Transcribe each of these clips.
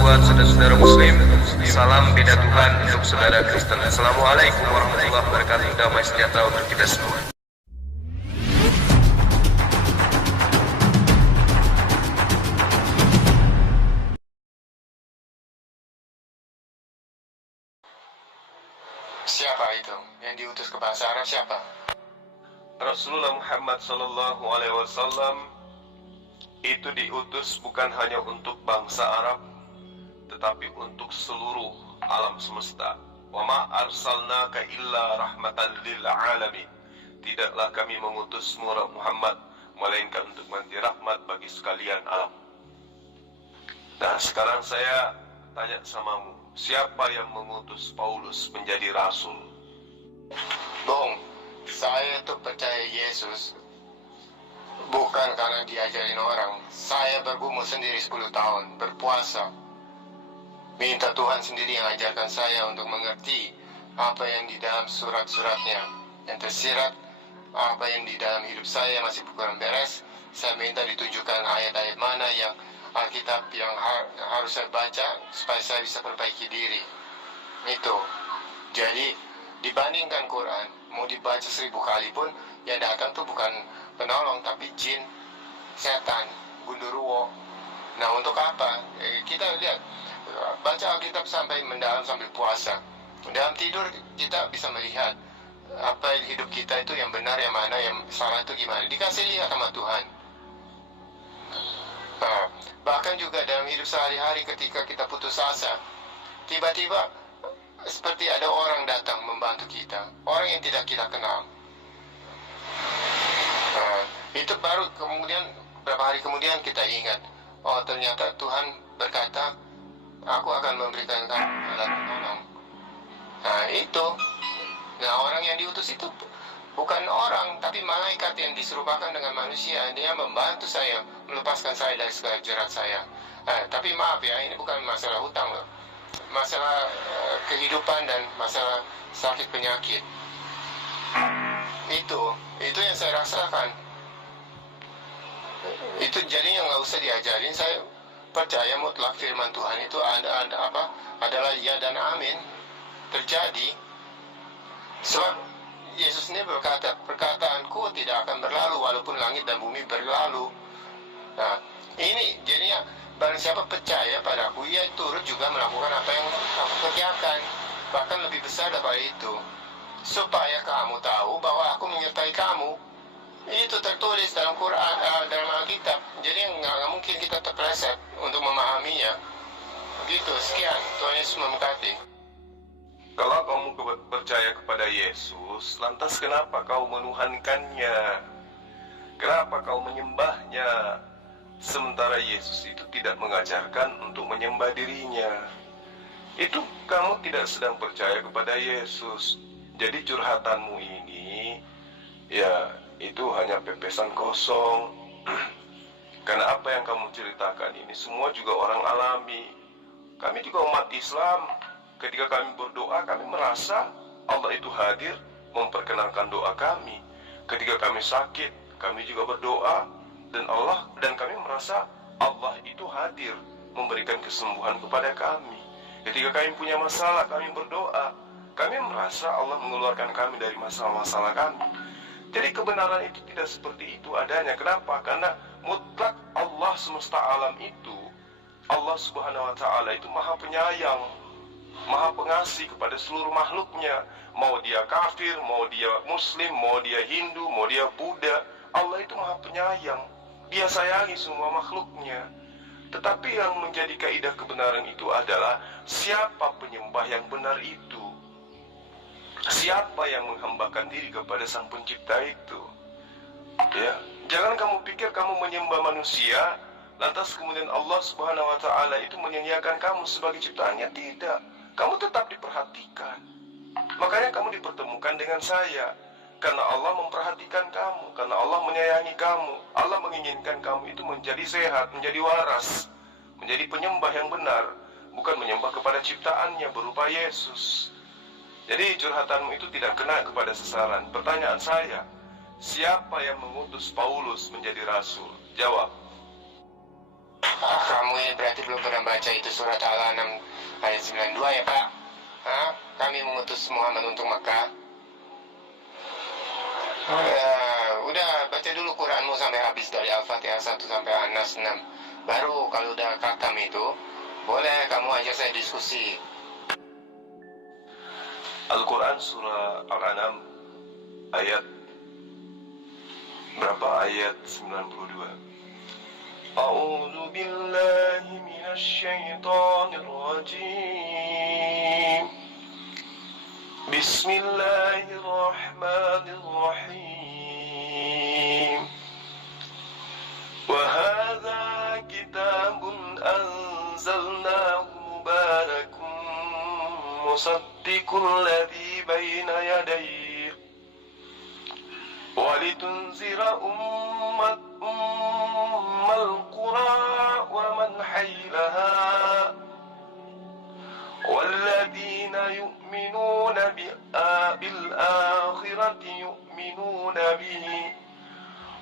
buat saudara-saudara muslim. Salam beda Tuhan untuk saudara Kristen. Assalamualaikum warahmatullahi wabarakatuh. Damai sejahtera untuk kita semua. Siapa itu yang diutus ke bangsa Arab? Siapa? Rasulullah Muhammad Sallallahu Alaihi Wasallam itu diutus bukan hanya untuk bangsa Arab, tetapi untuk seluruh alam semesta. Wa ma arsalnaka illa rahmatan lil alamin. Tidaklah kami mengutus Muhammad melainkan untuk menjadi rahmat bagi sekalian alam. Nah, sekarang saya tanya samamu, siapa yang mengutus Paulus menjadi rasul? Bung, saya tuh percaya Yesus bukan karena diajarin orang. Saya bergumul sendiri 10 tahun, berpuasa. Minta Tuhan sendiri yang ajarkan saya untuk mengerti apa yang di dalam surat-suratnya yang tersirat, apa yang di dalam hidup saya masih kurang beres. Saya minta ditunjukkan ayat-ayat mana yang Alkitab yang harus saya baca supaya saya bisa perbaiki diri. Itu. Jadi dibandingkan Quran, mau dibaca 1000 kali pun yang datang tuh bukan penolong tapi jin, setan, gundurwo. Nah, untuk apa? Kita lihat, baca Alkitab sampai mendalam sampai puasa. Dalam tidur kita bisa melihat apa hidup kita itu yang benar, yang mana, yang salah itu gimana. Dikasih lihat sama Tuhan. Nah, bahkan juga dalam hidup sehari-hari ketika kita putus asa, tiba-tiba seperti ada orang datang membantu kita, orang yang tidak kita kenal. Nah, itu baru kemudian beberapa hari kemudian kita ingat, oh ternyata Tuhan berkata, aku akan memberikan kamu alat penolong. Nah itu, nah orang yang diutus itu bukan orang, tapi malaikat yang diserupakan dengan manusia. Dia membantu saya, melepaskan saya dari segala jerat saya. Tapi maaf ya, ini bukan masalah hutang loh, masalah kehidupan dan masalah sakit penyakit. Itu yang saya rasakan. Itu jadinya nggak usah diajarin. Saya percaya mutlak firman Tuhan itu adalah ya dan amin, terjadi. Sebab Yesus ini berkata, perkataanku tidak akan berlalu walaupun langit dan bumi berlalu. Nah, ini jadinya barang siapa percaya padaku, ia turut juga melakukan apa yang aku kerjakan, bahkan lebih besar daripada itu, supaya kamu tahu bahwa aku menyertai kamu. Itu tertulis dalam Quran, dalam Alkitab. Jadi nggak mungkin kita terpeleset untuk memahaminya. Begitu. Sekian. Tuhan Yesus memberkati. Kalau kamu percaya kepada Yesus, lantas kenapa kau menuhankannya? Kenapa kau menyembahnya? Sementara Yesus itu tidak mengajarkan untuk menyembah dirinya. Itu kamu tidak sedang percaya kepada Yesus. Jadi curhatanmu ini, ya itu hanya pepesan kosong. Karena apa yang kamu ceritakan ini semua juga orang alami. Kami juga umat Islam. Ketika kami berdoa, kami merasa Allah itu hadir memperkenalkan doa kami. Ketika kami sakit, kami juga berdoa dan kami merasa Allah itu hadir memberikan kesembuhan kepada kami. Ketika kami punya masalah, kami berdoa. Kami merasa Allah mengeluarkan kami dari masalah-masalah kami. Jadi kebenaran itu tidak seperti itu adanya. Kenapa? Karena mutlak Allah semesta alam itu, Allah Subhanahu wa Ta'ala itu maha penyayang, maha pengasih kepada seluruh makhluknya. Mau dia kafir, mau dia muslim, mau dia Hindu, mau dia Buddha, Allah itu maha penyayang. Dia sayangi semua makhluknya. Tetapi yang menjadi kaidah kebenaran itu adalah siapa penyembah yang benar itu, siapa yang menghambakan diri kepada Sang Pencipta itu. Ya, jangan kamu pikir kamu menyembah manusia, lantas kemudian Allah Subhanahu wa Ta'ala itu menyanyiakan kamu sebagai ciptaannya. Tidak, kamu tetap diperhatikan. Makanya kamu dipertemukan dengan saya, karena Allah memperhatikan kamu, karena Allah menyayangi kamu. Allah menginginkan kamu itu menjadi sehat, menjadi waras, menjadi penyembah yang benar, bukan menyembah kepada ciptaannya berupa Yesus. Jadi curhatanmu itu tidak kena kepada sasaran. Pertanyaan saya, siapa yang mengutus Paulus menjadi rasul? Jawab. Kamu ini berarti belum pernah baca itu surat Al-An'am ayat 92 ya Pak? Hah? Kami mengutus Muhammad untuk Makkah. Udah baca dulu Quranmu sampai habis dari Al-Fatihah 1 sampai An-Nas 6. Baru kalau udah khatam itu, boleh kamu ajak saya diskusi. Al-Quran surah Al-An'am ayat berapa? Ayat 92. A'udzu billahi minasy syaithanir rajim. Bismillahirrahmanirrahim. Wa hadza kitabun anzalnahu mubarakun musaddiqul ladzi baina yadayhi wa litunzira ummal qura wa man haylaha والذين يؤمنون بالآخرة يؤمنون به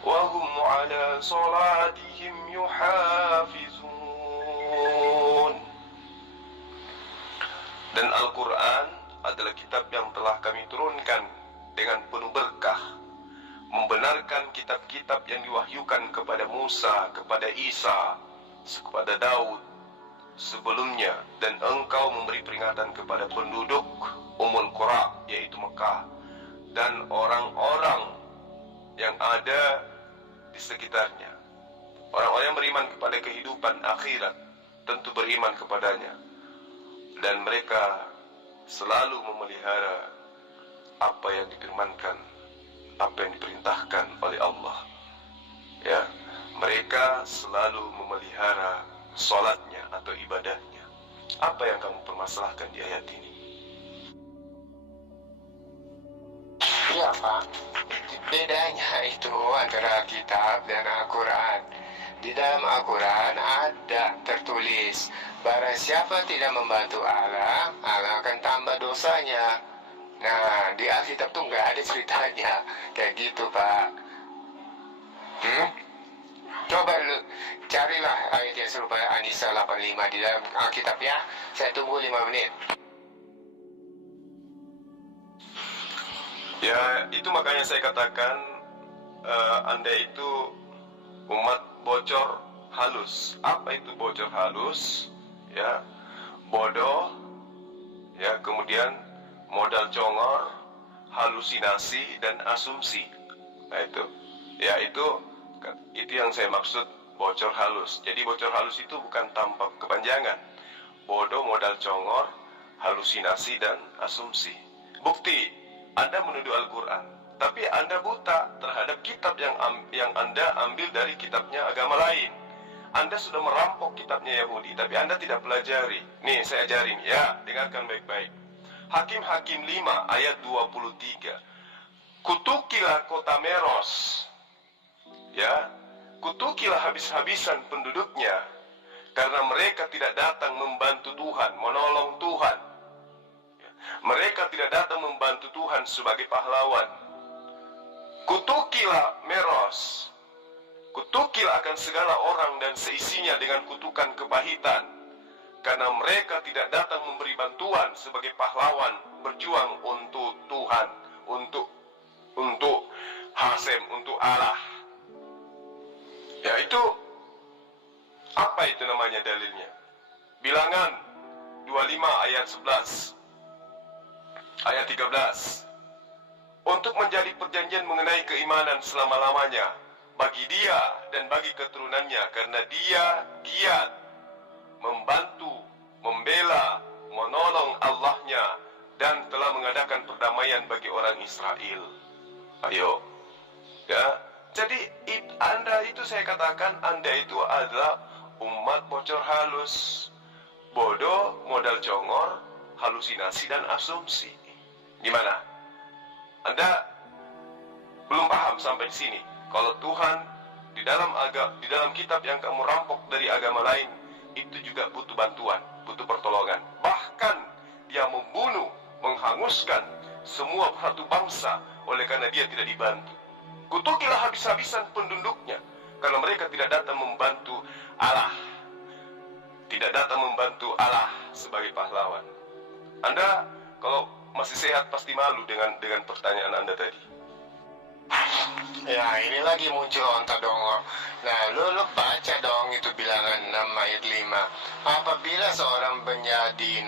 وهم على صلاتهم يحافظون. Dan Al-Quran adalah kitab yang telah kami turunkan dengan penuh berkah, membenarkan kitab-kitab yang diwahyukan kepada Musa, kepada Isa, kepada Daud sebelumnya, dan engkau memberi peringatan kepada penduduk Ummul Qura, yaitu Mekah, dan orang-orang yang ada di sekitarnya. Orang-orang yang beriman kepada kehidupan akhirat tentu beriman kepadanya, dan mereka selalu memelihara apa yang difirmankan, apa yang diperintahkan oleh Allah. Ya, mereka selalu memelihara salatnya atau ibadahnya. Apa yang kamu permasalahkan di ayat ini? Iya Pak, bedanya itu antara kitab dan Al-Quran. Di dalam Al-Quran ada tertulis, barang siapa tidak membantu Allah, Allah akan tambah dosanya. Nah, di Alkitab tuh nggak ada ceritanya kayak gitu Pak. Coba lu carilah ayat yang serupa An-Nisa 85 di dalam Alkitab ya. Saya tunggu 5 menit. Ya, itu makanya saya katakan Anda itu umat bocor halus. Apa itu bocor halus? Ya, bodoh, ya, kemudian modal congor, halusinasi, dan asumsi. Nah itu, ya itu yang saya maksud bocor halus. Jadi bocor halus itu bukan tanpa kepanjangan. Bodoh, modal congor, halusinasi, dan asumsi. Bukti, Anda menuduh Al-Quran, tapi Anda buta terhadap kitab yang Anda ambil dari kitabnya agama lain. Anda sudah merampok kitabnya Yahudi, tapi Anda tidak pelajari. Nih, saya ajarin ya, dengarkan baik-baik. Hakim-Hakim 5 ayat 23. Kutukilah kota Meros, ya, kutukilah habis-habisan penduduknya, karena mereka tidak datang membantu Tuhan, menolong Tuhan. Mereka tidak datang membantu Tuhan sebagai pahlawan. Kutukilah Meros, kutukilah akan segala orang dan seisinya dengan kutukan kepahitan, karena mereka tidak datang memberi bantuan sebagai pahlawan berjuang untuk Tuhan, untuk Hasem, untuk Allah. Ya itu, apa itu namanya dalilnya? Bilangan 25 ayat 11, ayat 13. Untuk menjadi perjanjian mengenai keimanan selama-lamanya bagi dia dan bagi keturunannya, karena dia giat membantu, membela, menolong Allahnya, dan telah mengadakan perdamaian bagi orang Israel. Ayo, ya. Jadi Anda itu, saya katakan Anda itu adalah umat bocor halus, bodoh, modal congor, halusinasi, dan asumsi. Gimana? Anda belum paham sampai sini? Kalau Tuhan di dalam kitab yang kamu rampok dari agama lain itu juga butuh bantuan, butuh pertolongan. Bahkan dia membunuh, menghanguskan semua satu bangsa oleh karena dia tidak dibantu. Kutukilah habis-habisan penduduknya, karena mereka tidak datang membantu Allah. tidak datang membantu Allah sebagai pahlawan. Anda kalau masih sehat pasti malu dengan pertanyaan Anda tadi. Ya, ini lagi muncul onta dong. Nah, lu baca dong itu Bilangan 6 ayat 5. Apabila seorang menjadi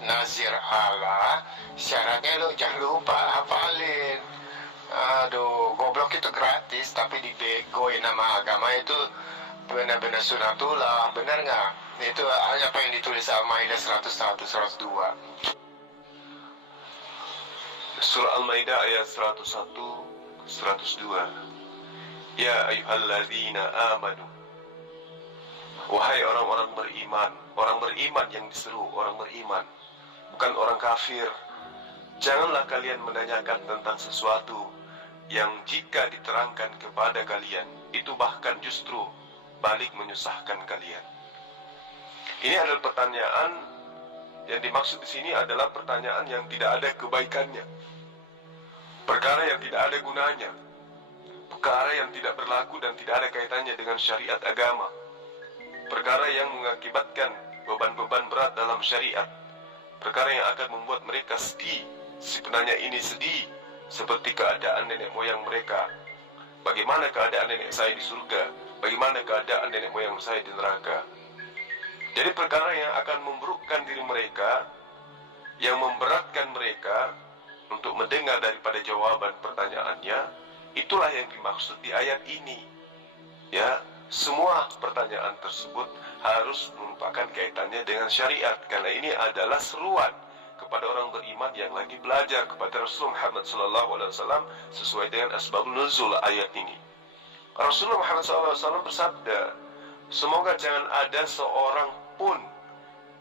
nazir Allah, syaratnya lu jangan lupa hafalin. Aduh, goblok itu gratis, tapi dibegoin nama agama itu benar-benar sunatullah, benar nggak? Itu apa yang ditulis Al-Maidah 101, 102. Surah Al-Maidah ayat 101, 102. Ya ayyuhalladzina amanu, wahai orang-orang beriman. Orang beriman yang diseru, orang beriman, bukan orang kafir. Janganlah kalian menanyakan tentang sesuatu yang jika diterangkan kepada kalian itu bahkan justru balik menyusahkan kalian. Ini adalah pertanyaan yang dimaksud di sini adalah pertanyaan yang tidak ada kebaikannya, perkara yang tidak ada gunanya, perkara yang tidak berlaku dan tidak ada kaitannya dengan syariat agama, perkara yang mengakibatkan beban-beban berat dalam syariat, perkara yang akan membuat mereka sedih. Si penanya ini sedih seperti keadaan nenek moyang mereka. Bagaimana keadaan nenek saya di surga? Bagaimana keadaan nenek moyang saya di neraka? Jadi perkara yang akan memburukkan diri mereka, yang memberatkan mereka untuk mendengar daripada jawaban pertanyaannya, itulah yang dimaksud di ayat ini. Ya, semua pertanyaan tersebut harus merupakan kaitannya dengan syariat, karena ini adalah seruan kepada orang beriman yang lagi belajar kepada Rasulullah Muhammad SAW sesuai dengan asbabun nuzul ayat ini. Rasulullah Muhammad SAW bersabda, semoga jangan ada seorang pun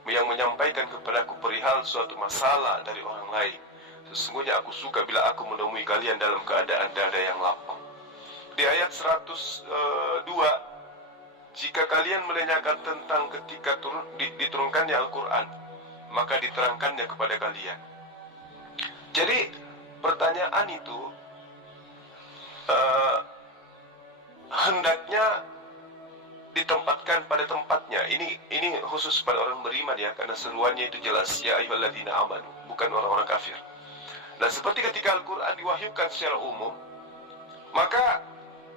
yang menyampaikan kepadaku perihal suatu masalah dari orang lain. Sesungguhnya aku suka bila aku menemui kalian dalam keadaan dada yang lapang. Di ayat 102, jika kalian menanyakan tentang ketika diturunkannya Al-Quran, maka diterangkannya kepada kalian. Jadi pertanyaan itu hendaknya ditempatkan pada tempatnya. Ini khusus pada orang beriman ya, karena seruannya itu jelas, ya ayyuhalladzina amanu, bukan orang-orang kafir. Nah, seperti ketika Al-Quran diwahyukan secara umum, maka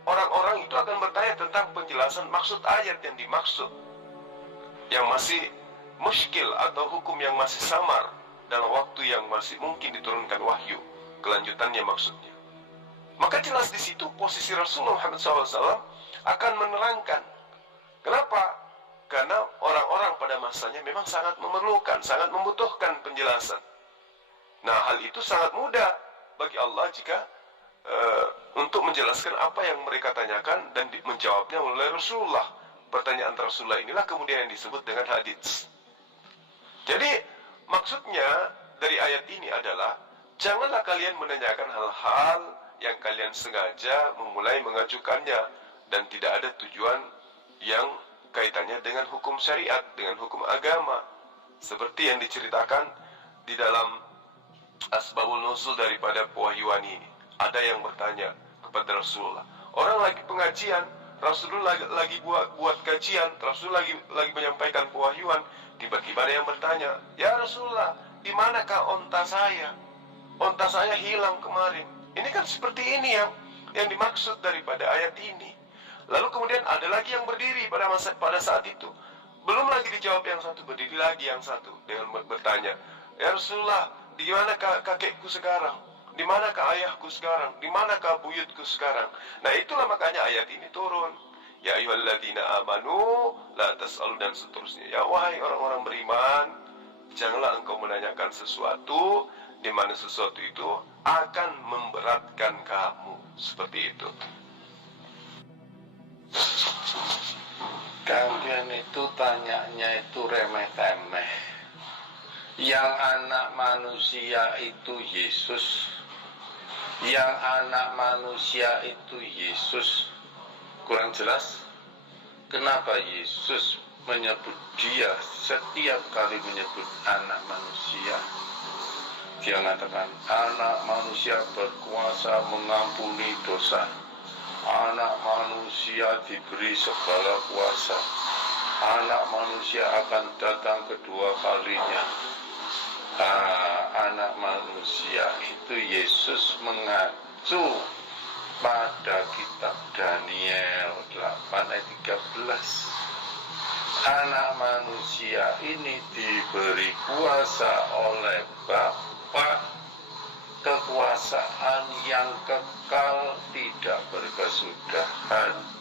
orang-orang itu akan bertanya tentang penjelasan maksud ayat yang dimaksud, yang masih muskil atau hukum yang masih samar dalam waktu yang masih mungkin diturunkan wahyu, kelanjutannya maksudnya. Maka jelas di situ posisi Rasulullah Muhammad SAW akan menerangkan. Kenapa? Karena orang-orang pada masanya memang sangat memerlukan, sangat membutuhkan penjelasan. Nah, hal itu sangat mudah bagi Allah jika untuk menjelaskan apa yang mereka tanyakan dan menjawabnya oleh Rasulullah. Pertanyaan Rasulullah inilah kemudian yang disebut dengan hadits. Jadi maksudnya dari ayat ini adalah janganlah kalian menanyakan hal-hal yang kalian sengaja memulai mengajukannya dan tidak ada tujuan yang kaitannya dengan hukum syariat, dengan hukum agama, seperti yang diceritakan di dalam asbabul nuzul daripada pewahyuan ini. Ada yang bertanya kepada Rasulullah, orang lagi pengajian, Rasulullah lagi buat kajian, Rasulullah lagi menyampaikan pewahyuan, tiba-tiba ada yang bertanya, ya Rasulullah, di manakah onta saya? Onta saya hilang kemarin. Ini kan seperti ini yang dimaksud daripada ayat ini. Lalu kemudian ada lagi yang berdiri pada saat itu. Belum lagi dijawab yang satu, berdiri lagi yang satu dengan bertanya, ya Rasulullah, di manakah kakekku sekarang? Di manakah ayahku sekarang? Di manakah buyutku sekarang? Nah, itulah makanya ayat ini turun. Ya ayyuhalladzina amanu la tas'alu dan seterusnya. Ya wahai orang-orang beriman, janganlah engkau menanyakan sesuatu di mana sesuatu itu akan memberatkan kamu. Seperti itu. Kalian itu tanyanya itu remeh-temeh. Yang anak manusia itu Yesus. Yang anak manusia itu Yesus. Kurang jelas? Kenapa Yesus menyebut dia setiap kali menyebut anak manusia? Dia mengatakan anak manusia berkuasa mengampuni dosa. Anak manusia diberi segala kuasa. Anak manusia akan datang kedua kalinya. Anak manusia itu Yesus mengacu pada kitab Daniel 8 ayat 13. Anak manusia ini diberi kuasa oleh Bapa, kekuasaan yang kekal tidak berkesudahan.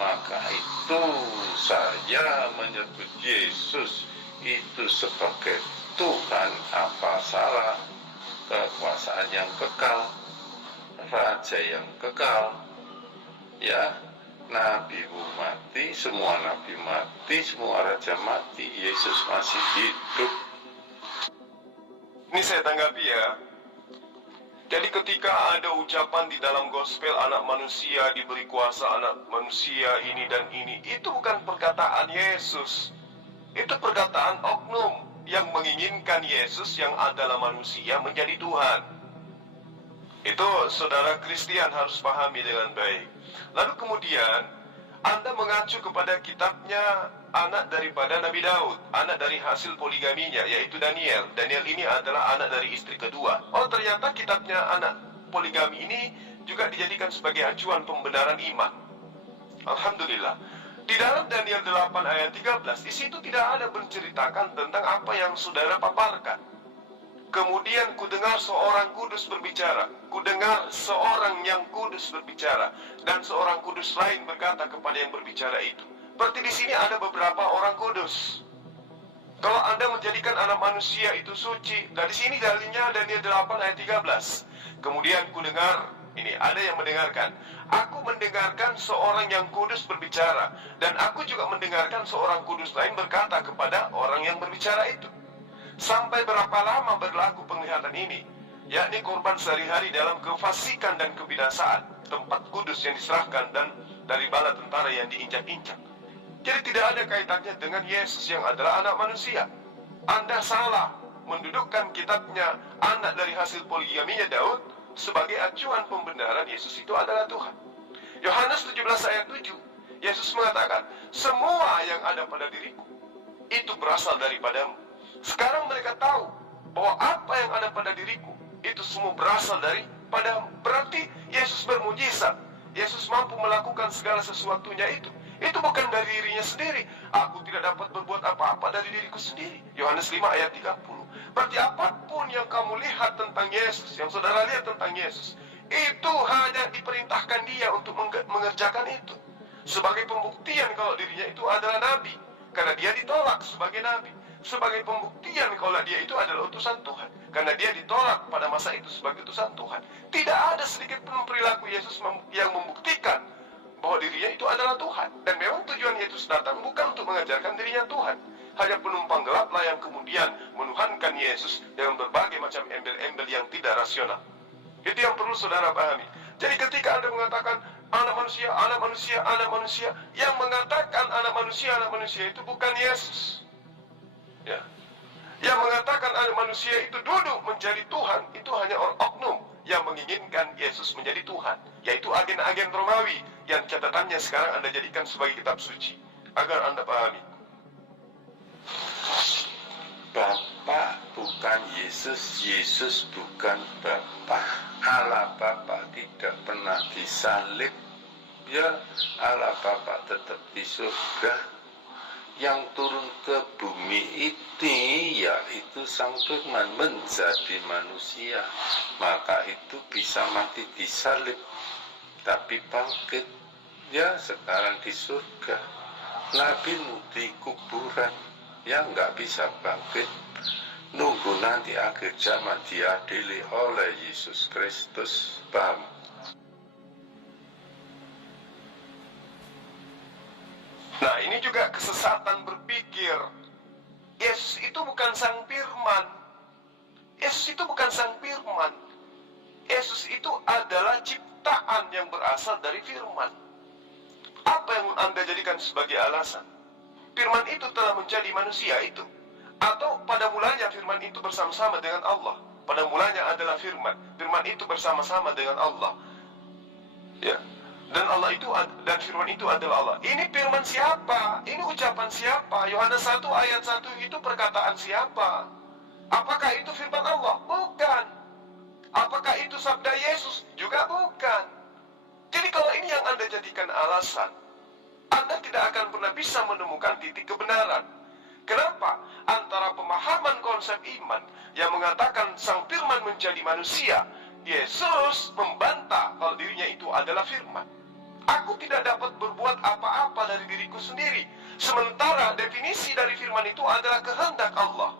Maka itu saya menyebut Yesus itu sebagai Tuhan. Apa salah? Kekuasaan yang kekal, raja yang kekal. Ya, nabi mati, semua nabi mati, semua raja mati, Yesus masih hidup. Ini saya tanggapi ya. Jadi ketika ada ucapan di dalam gospel anak manusia diberi kuasa, anak manusia ini dan ini, itu bukan perkataan Yesus. Itu perkataan oknum yang menginginkan Yesus yang adalah manusia menjadi Tuhan. Itu saudara Kristian harus pahami dengan baik. Lalu kemudian Anda mengacu kepada kitabnya anak daripada Nabi Daud, anak dari hasil poligaminya, yaitu Daniel. Daniel ini adalah anak dari istri kedua. Oh, ternyata kitabnya anak poligami ini juga dijadikan sebagai acuan pembenaran iman. Alhamdulillah. Di dalam Daniel 8 ayat 13, di situ tidak ada menceritakan tentang apa yang saudara paparkan. Kemudian kudengar seorang kudus berbicara, kudengar seorang yang kudus berbicara, dan seorang kudus lain berkata kepada yang berbicara itu. Berarti di sini ada beberapa orang kudus. Kalau Anda menjadikan anak manusia itu suci, dari sini dalilnya Daniel 8 ayat 13. Kemudian kudengar, ini ada yang mendengarkan. Aku mendengarkan seorang yang kudus berbicara, dan aku juga mendengarkan seorang kudus lain berkata kepada orang yang berbicara itu. Sampai berapa lama berlaku penglihatan ini? Yakni korban sehari-hari dalam kefasikan dan kebinasaan, tempat kudus yang diserahkan dan dari bala tentara yang diinjak-injak. Jadi tidak ada kaitannya dengan Yesus yang adalah anak manusia. Anda salah mendudukkan kitabnya anak dari hasil poligaminya Daud sebagai acuan pembenaran Yesus itu adalah Tuhan. Yohanes 17 ayat 7, Yesus mengatakan, semua yang ada pada diriku itu berasal daripadamu. Sekarang mereka tahu bahwa apa yang ada pada diriku itu semua berasal daripadamu. Berarti Yesus bermujizat. Yesus mampu melakukan segala sesuatunya itu. Itu bukan dari dirinya sendiri. Aku tidak dapat berbuat apa-apa dari diriku sendiri. Yohanes 5 ayat 30. Berarti apapun yang kamu lihat tentang Yesus, yang saudara lihat tentang Yesus, itu hanya diperintahkan dia untuk mengerjakan itu. Sebagai pembuktian kalau dirinya itu adalah nabi. Karena dia ditolak sebagai nabi. Sebagai pembuktian kalau dia itu adalah utusan Tuhan. Karena dia ditolak pada masa itu sebagai utusan Tuhan. Tidak ada sedikit pun perilaku Yesus yang membuktikan bahwa dirinya itu adalah Tuhan. Dan memang tujuan Yesus datang bukan untuk mengajarkan dirinya Tuhan. Hanya penumpang gelaplah yang kemudian menuhankan Yesus dengan berbagai macam embel-embel yang tidak rasional. Itu yang perlu saudara pahami. Jadi ketika Anda mengatakan anak manusia, anak manusia, anak manusia, yang mengatakan anak manusia itu bukan Yesus. Ya. Yang mengatakan anak manusia itu duduk menjadi Tuhan, itu hanya orang oknum yang menginginkan Yesus menjadi Tuhan, yaitu agen-agen Romawi yang catatannya sekarang Anda jadikan sebagai kitab suci, agar Anda pahami. Bapa bukan Yesus, Yesus bukan Bapa. Allah Bapa tidak pernah disalib. Ya, Allah Bapa tetap di surga. Yang turun ke bumi ini yaitu Sang Firman menjadi manusia. Maka itu bisa mati disalib, tapi bangkit. Ya, sekarang di surga. Nabi di kuburan, ya nggak bisa bangkit. Nunggu nanti akhir zaman diadili oleh Yesus Kristus. Paham? Nah, ini juga kesesatan berpikir. Yesus itu bukan Sang Firman. Yesus itu bukan Sang Firman. Yesus itu adalah ciptaan yang berasal dari Firman. Apa yang Anda jadikan sebagai alasan? Firman itu telah menjadi manusia itu. Atau pada mulanya Firman itu bersama-sama dengan Allah. Pada mulanya adalah Firman. Firman itu bersama-sama dengan Allah. Ya. Dan Allah itu dan firman itu adalah Allah. Ini firman siapa? Ini ucapan siapa? Yohanes 1 ayat 1 itu perkataan siapa? Apakah itu firman Allah? Bukan. Apakah itu sabda Yesus? Juga bukan. Jadi kalau ini yang Anda jadikan alasan, Anda tidak akan pernah bisa menemukan titik kebenaran. Kenapa? Antara pemahaman konsep iman yang mengatakan sang firman menjadi manusia, Yesus membantah kalau dirinya itu adalah firman. Aku tidak dapat berbuat apa-apa dari diriku sendiri. Sementara definisi dari firman itu adalah kehendak Allah.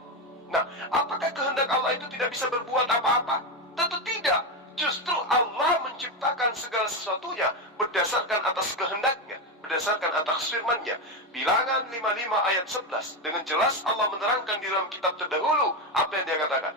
Nah, apakah kehendak Allah itu tidak bisa berbuat apa-apa? Tentu tidak. Justru Allah menciptakan segala sesuatunya berdasarkan atas kehendaknya, berdasarkan atas firman-Nya. Bilangan 55 ayat 11. Dengan jelas Allah menerangkan di dalam kitab terdahulu apa yang Dia katakan.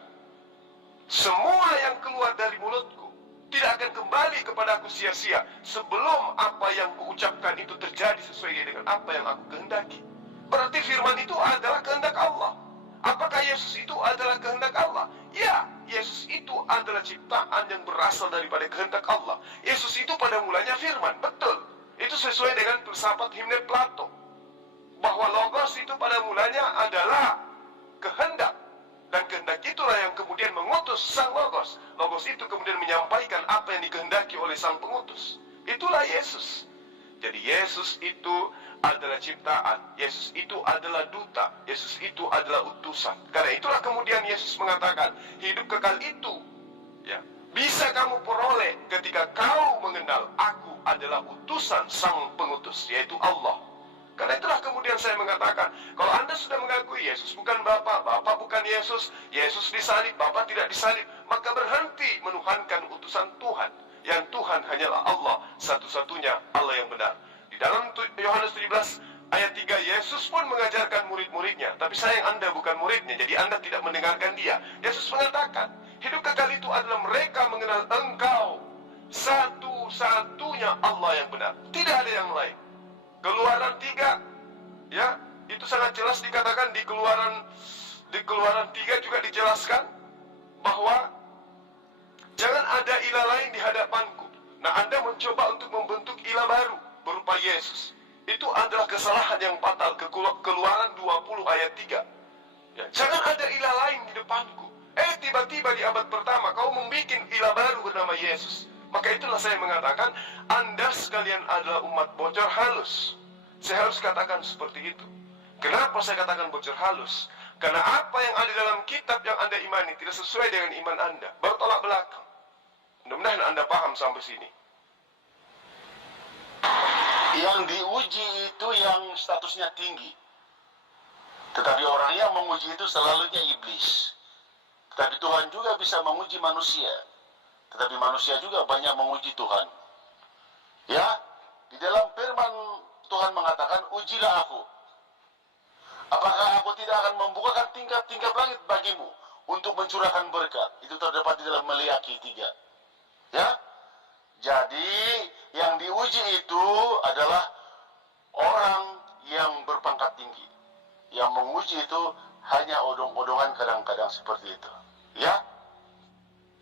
Semua yang keluar dari mulutku tidak akan kembali kepadaku sia-sia sebelum apa yang kuucapkan itu terjadi sesuai dengan apa yang aku kehendaki. Berarti firman itu adalah kehendak Allah. Apakah Yesus itu adalah kehendak Allah? Ya, Yesus itu adalah ciptaan yang berasal daripada kehendak Allah. Yesus itu pada mulanya firman, betul. Itu sesuai dengan filsafat himne Plato, bahwa logos itu pada mulanya adalah kehendak. Dan kehendak itulah yang kemudian mengutus sang logos. Logos itu kemudian menyampaikan apa yang dikehendaki oleh sang pengutus. Itulah Yesus. Jadi Yesus itu adalah ciptaan. Yesus itu adalah duta. Yesus itu adalah utusan. Karena itulah kemudian Yesus mengatakan, hidup kekal itu ya bisa kamu peroleh ketika kau mengenal aku adalah utusan sang pengutus, yaitu Allah. Karena itulah kemudian saya mengatakan, kalau Anda sudah mengakui Yesus bukan Bapa, Bapa bukan Yesus, Yesus disalib, Bapa tidak disalib, maka berhenti menuhankan utusan Tuhan. Yang Tuhan hanyalah Allah, satu-satunya Allah yang benar. Di dalam Yohanes 17 ayat 3, Yesus pun mengajarkan murid-muridnya, tapi sayang Anda bukan muridnya, jadi Anda tidak mendengarkan Dia. Yesus mengatakan, hidup kekal itu adalah mereka mengenal Engkau, satu-satunya Allah yang benar, tidak ada yang lain. Keluaran 3, ya, itu sangat jelas dikatakan di Keluaran 3 juga dijelaskan bahwa jangan ada ilah lain di hadapanku. Nah, Anda mencoba untuk membentuk ilah baru berupa Yesus. Itu adalah kesalahan yang fatal. Keluaran 20 ayat 3. Ya, jangan ada ilah lain di depanku. Tiba-tiba di abad pertama kau membuat ilah baru bernama Yesus. Maka itulah saya mengatakan, Anda sekalian adalah umat bocor halus. Saya harus katakan seperti itu. Kenapa saya katakan bocor halus? Karena apa yang ada dalam kitab yang Anda imani tidak sesuai dengan iman Anda. Bertolak belakang. Mudah-mudahan Anda paham sampai sini. Yang diuji itu yang statusnya tinggi. Tetapi orang yang menguji itu selalunya iblis. Tetapi Tuhan juga bisa menguji manusia. Tetapi manusia juga banyak menguji Tuhan. Ya, di dalam firman Tuhan mengatakan, ujilah aku. Apakah aku tidak akan membukakan tingkap-tingkap langit bagimu untuk mencurahkan berkat? Itu terdapat di dalam Maliaki 3. Ya, jadi yang diuji itu adalah orang yang berpangkat tinggi. Yang menguji itu hanya odong-odongan kadang-kadang seperti itu. Ya.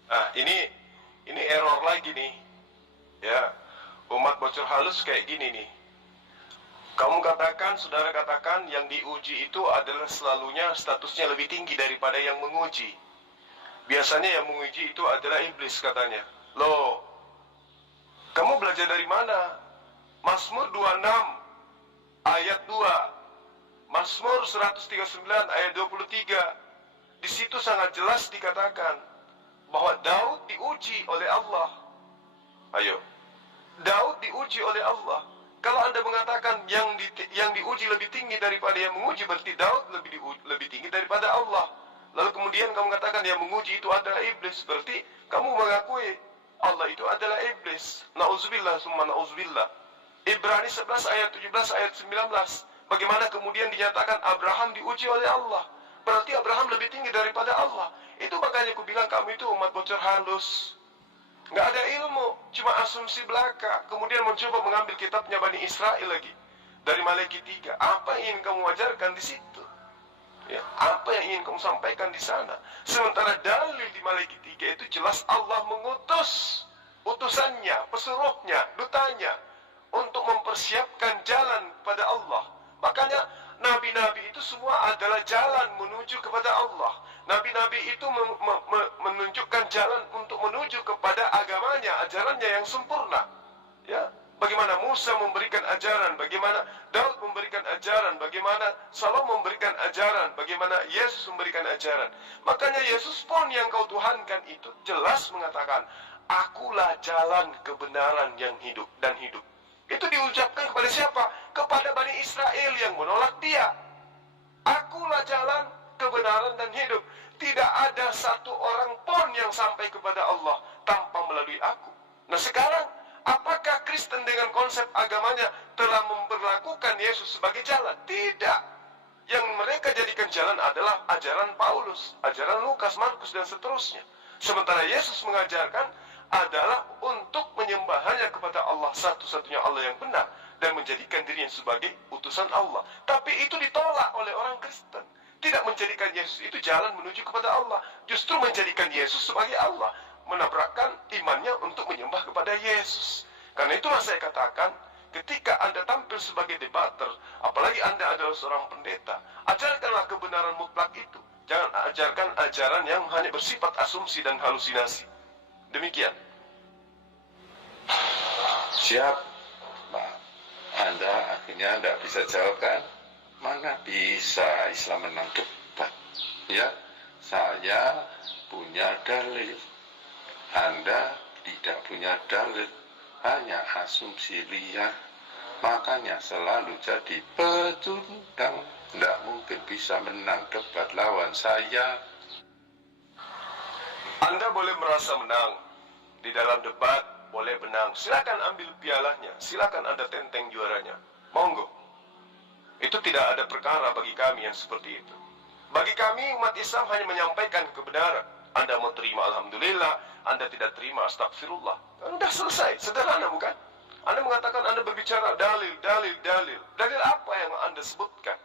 Nah, ini error lagi nih. Ya, umat bocor halus kayak gini nih. Kamu katakan, saudara katakan, yang diuji itu adalah selalunya statusnya lebih tinggi daripada yang menguji. Biasanya yang menguji itu adalah iblis katanya. Loh, kamu belajar dari mana? Mazmur 26 ayat 2, Mazmur 139 ayat 23. Di situ sangat jelas dikatakan bahwa Daud diuji oleh Allah. Ayo, Daud diuji oleh Allah. Kalau Anda mengatakan yang diuji lebih tinggi daripada yang menguji, berarti Daud lebih tinggi daripada Allah. Lalu kemudian kamu katakan yang menguji itu adalah iblis, berarti kamu mengakui Allah itu adalah iblis. Na'udzubillah summa na'udzubillah. Ibrani 11 ayat 17 ayat 19. Bagaimana kemudian dinyatakan Abraham diuji oleh Allah? Berarti Abraham lebih tinggi daripada Allah. Itu makanya aku bilang kamu itu umat bocor halus. Nggak ada ilmu, cuma asumsi belaka. Kemudian mencoba mengambil kitabnya Bani Israel lagi dari Maliaki 3. Apa yang ingin kamu ajarkan di situ? Ya, apa yang ingin kamu sampaikan di sana? Sementara dalil di Maliaki 3 itu jelas Allah mengutus utusannya, pesuruhnya, dutanya untuk mempersiapkan jalan kepada Allah. Makanya nabi-nabi itu semua adalah jalan menuju kepada Allah. Nabi-nabi itu menunjukkan jalan untuk menuju kepada agamanya, ajarannya yang sempurna. Ya, bagaimana Musa memberikan ajaran, bagaimana Daud memberikan ajaran, bagaimana Salomo memberikan ajaran, bagaimana Yesus memberikan ajaran. Makanya Yesus pun yang kau tuhankan itu jelas mengatakan, akulah jalan kebenaran yang hidup dan hidup. Itu diucapkan kepada siapa? Kepada Bani Israel yang menolak dia. Akulah jalan, kebenaran, dan hidup. Tidak ada satu orang pun yang sampai kepada Allah tanpa melalui aku. Nah sekarang, apakah Kristen dengan konsep agamanya telah memperlakukan Yesus sebagai jalan? Tidak. Yang mereka jadikan jalan adalah ajaran Paulus, ajaran Lukas, Markus, dan seterusnya. Sementara Yesus mengajarkan adalah untuk menyembah hanya kepada Allah, satu-satunya Allah yang benar, dan menjadikan dirinya sebagai utusan Allah. Tapi itu ditolak oleh orang Kristen. Tidak menjadikan Yesus itu jalan menuju kepada Allah, justru menjadikan Yesus sebagai Allah, menabrakkan imannya untuk menyembah kepada Yesus. Karena itulah saya katakan, ketika Anda tampil sebagai debater, apalagi Anda adalah seorang pendeta, ajarkanlah kebenaran mutlak itu. Jangan ajarkan ajaran yang hanya bersifat asumsi dan halusinasi. Demikian. Siap, Pak. Anda akhirnya tidak bisa jawab kan? Mana bisa Islam menang debat? Ya, saya punya dalil. Anda tidak punya dalil, hanya asumsi liar. Makanya selalu jadi pecundang. Tidak mungkin bisa menang debat lawan saya. Anda boleh merasa menang di dalam debat, boleh menang. Silakan ambil pialanya, silakan Anda tenteng juaranya. Monggo. Itu tidak ada perkara bagi kami yang seperti itu. Bagi kami umat Islam hanya menyampaikan kebenaran. Anda mau terima alhamdulillah, Anda tidak terima astagfirullah. Sudah selesai, sederhana bukan? Anda mengatakan Anda berbicara dalil. Dalil apa yang Anda sebutkan?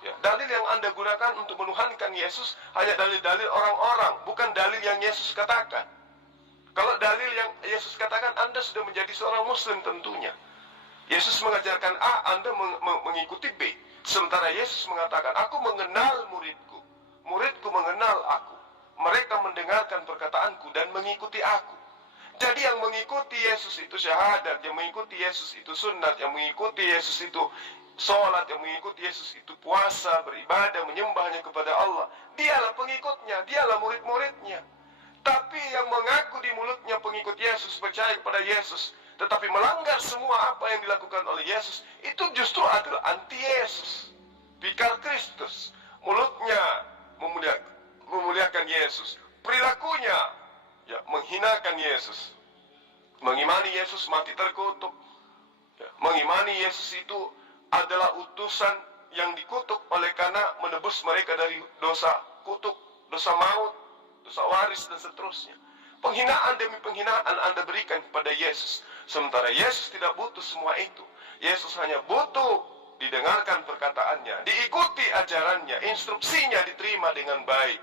Ya, dalil yang Anda gunakan untuk menuhankan Yesus hanya dalil-dalil orang-orang, bukan dalil yang Yesus katakan. Kalau dalil yang Yesus katakan, Anda sudah menjadi seorang Muslim tentunya. Yesus mengajarkan A, Anda mengikuti B. Sementara Yesus mengatakan, aku mengenal muridku, muridku mengenal aku. Mereka mendengarkan perkataanku dan mengikuti aku. Jadi yang mengikuti Yesus itu syahadat, yang mengikuti Yesus itu sunat, yang mengikuti Yesus itu sholat, yang mengikuti Yesus itu puasa, beribadah, menyembahnya kepada Allah. Dialah pengikutnya, dialah murid-muridnya. Tapi yang mengaku di mulutnya pengikut Yesus, percaya kepada Yesus, tetapi melanggar semua apa yang dilakukan oleh Yesus, itu justru adalah anti-Yesus. Bikar Kristus, mulutnya memuliakan Yesus, perilakunya ya, menghinakan Yesus. Mengimani Yesus mati terkutuk. Ya, mengimani Yesus itu adalah utusan yang dikutuk oleh karena menebus mereka dari dosa kutuk, dosa maut, dosa waris, dan seterusnya. Penghinaan demi penghinaan Anda berikan kepada Yesus. Sementara Yesus tidak butuh semua itu. Yesus hanya butuh didengarkan perkataannya, diikuti ajarannya, instruksinya diterima dengan baik.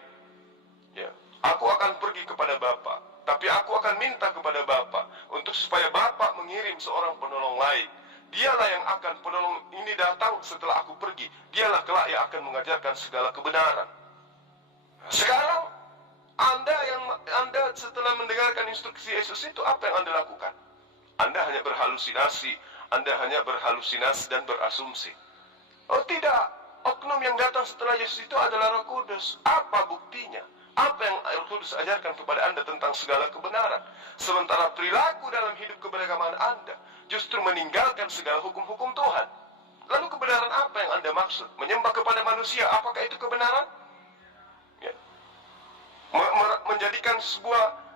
Ya, aku akan pergi kepada Bapa, tapi aku akan minta kepada Bapa untuk supaya Bapa mengirim seorang penolong lain. Dialah yang akan penolong ini datang setelah aku pergi. Dialah kelak yang akan mengajarkan segala kebenaran. Sekarang Anda setelah mendengarkan instruksi Yesus itu, apa yang Anda lakukan? Anda hanya berhalusinasi, Anda hanya berhalusinasi dan berasumsi. Oh tidak, oknum yang datang setelah Yesus itu adalah Roh Kudus. Apa buktinya? Apa yang Roh Kudus ajarkan kepada Anda tentang segala kebenaran? Sementara perilaku dalam hidup keberagaman Anda justru meninggalkan segala hukum-hukum Tuhan. Lalu kebenaran apa yang Anda maksud? Menyembah kepada manusia, apakah itu kebenaran? Ya. Menjadikan sebuah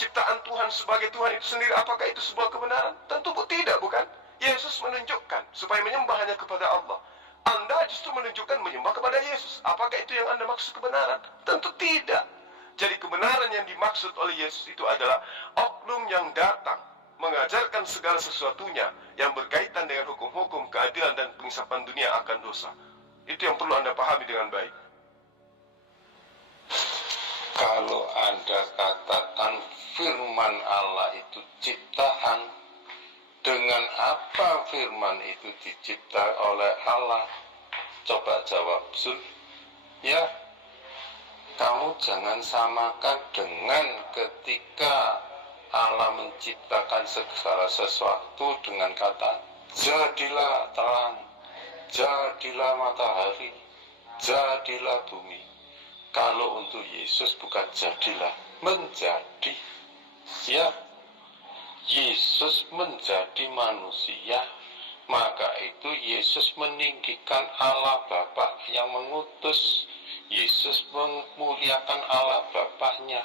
ciptaan Tuhan sebagai Tuhan itu sendiri, apakah itu sebuah kebenaran? Tentu tidak, bukan? Yesus menunjukkan supaya menyembah hanya kepada Allah. Anda justru menunjukkan menyembah kepada Yesus. Apakah itu yang Anda maksud kebenaran? Tentu tidak. Jadi kebenaran yang dimaksud oleh Yesus itu adalah oknum yang datang mengajarkan segala sesuatunya yang berkaitan dengan hukum-hukum, keadilan, dan pengisapan dunia akan dosa. Itu yang perlu Anda pahami dengan baik. Kalau Anda katakan firman Allah itu ciptaan, dengan apa firman itu dicipta oleh Allah? Coba jawab, Sul. Ya, kamu jangan samakan dengan ketika Allah menciptakan segala sesuatu dengan kata jadilah terang, jadilah matahari, jadilah bumi. Kalau untuk Yesus bukan jadilah, menjadi. Ya, Yesus menjadi manusia. Maka itu Yesus meninggikan Allah Bapa yang mengutus. Yesus memuliakan Allah Bapaknya.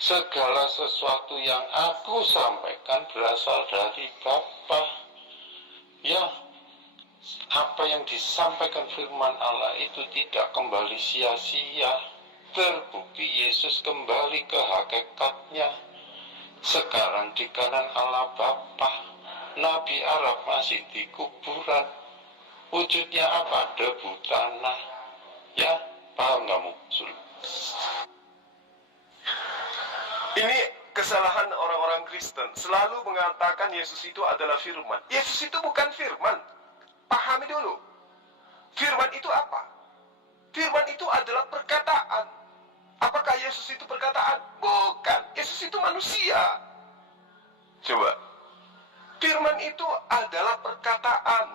Segala sesuatu yang aku sampaikan berasal dari Bapa. Ya, apa yang disampaikan firman Allah itu tidak kembali sia-sia. Terbukti Yesus kembali ke hakikatnya. Sekarang di kanan Allah Bapa. Nabi Arab masih di kuburan. Wujudnya apa? Debu tanah. Ya, paham kamu, Sul? Ini kesalahan orang-orang Kristen. Selalu mengatakan Yesus itu adalah firman. Yesus itu bukan firman. Pahami dulu. Firman itu apa? Firman itu adalah perkataan. Apakah Yesus itu perkataan? Bukan. Yesus itu manusia. Coba. Firman itu adalah perkataan.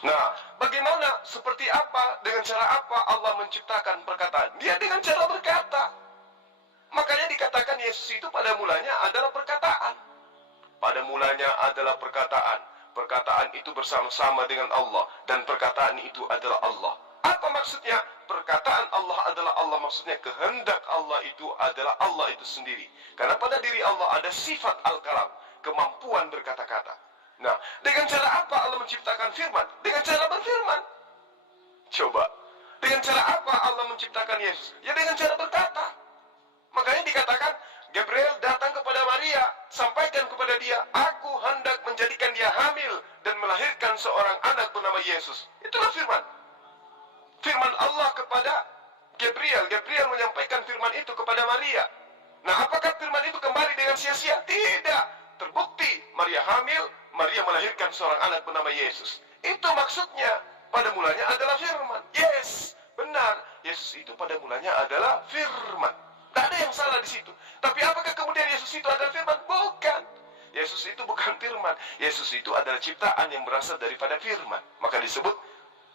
Nah, bagaimana, seperti apa, dengan cara apa Allah menciptakan perkataan? Dia dengan cara berkata. Makanya dikatakan Yesus itu pada mulanya adalah perkataan. Pada mulanya adalah perkataan. Perkataan itu bersama-sama dengan Allah. Dan perkataan itu adalah Allah. Apa maksudnya? Perkataan Allah adalah Allah. Maksudnya kehendak Allah itu adalah Allah itu sendiri. Karena pada diri Allah ada sifat al-kalam, kemampuan berkata-kata. Nah, dengan cara apa Allah menciptakan firman? Dengan cara berfirman. Coba. Dengan cara apa Allah menciptakan Yesus? Ya dengan cara berkata. Makanya dikatakan, Gabriel datang kepada Maria, sampaikan kepada dia, aku hendak menjadikan dia hamil dan melahirkan seorang anak bernama Yesus. Itulah firman. Firman Allah kepada Gabriel. Gabriel menyampaikan firman itu kepada Maria. Nah, apakah firman itu kembali dengan sia-sia? Tidak. Terbukti Maria hamil, Maria melahirkan seorang anak bernama Yesus. Itu maksudnya. Pada mulanya adalah firman. Yes, benar. Yesus itu pada mulanya adalah firman. Tak ada yang salah di situ. Tapi apakah kemudian Yesus itu adalah firman? Bukan. Yesus itu bukan firman. Yesus itu adalah ciptaan yang berasal daripada firman. Maka disebut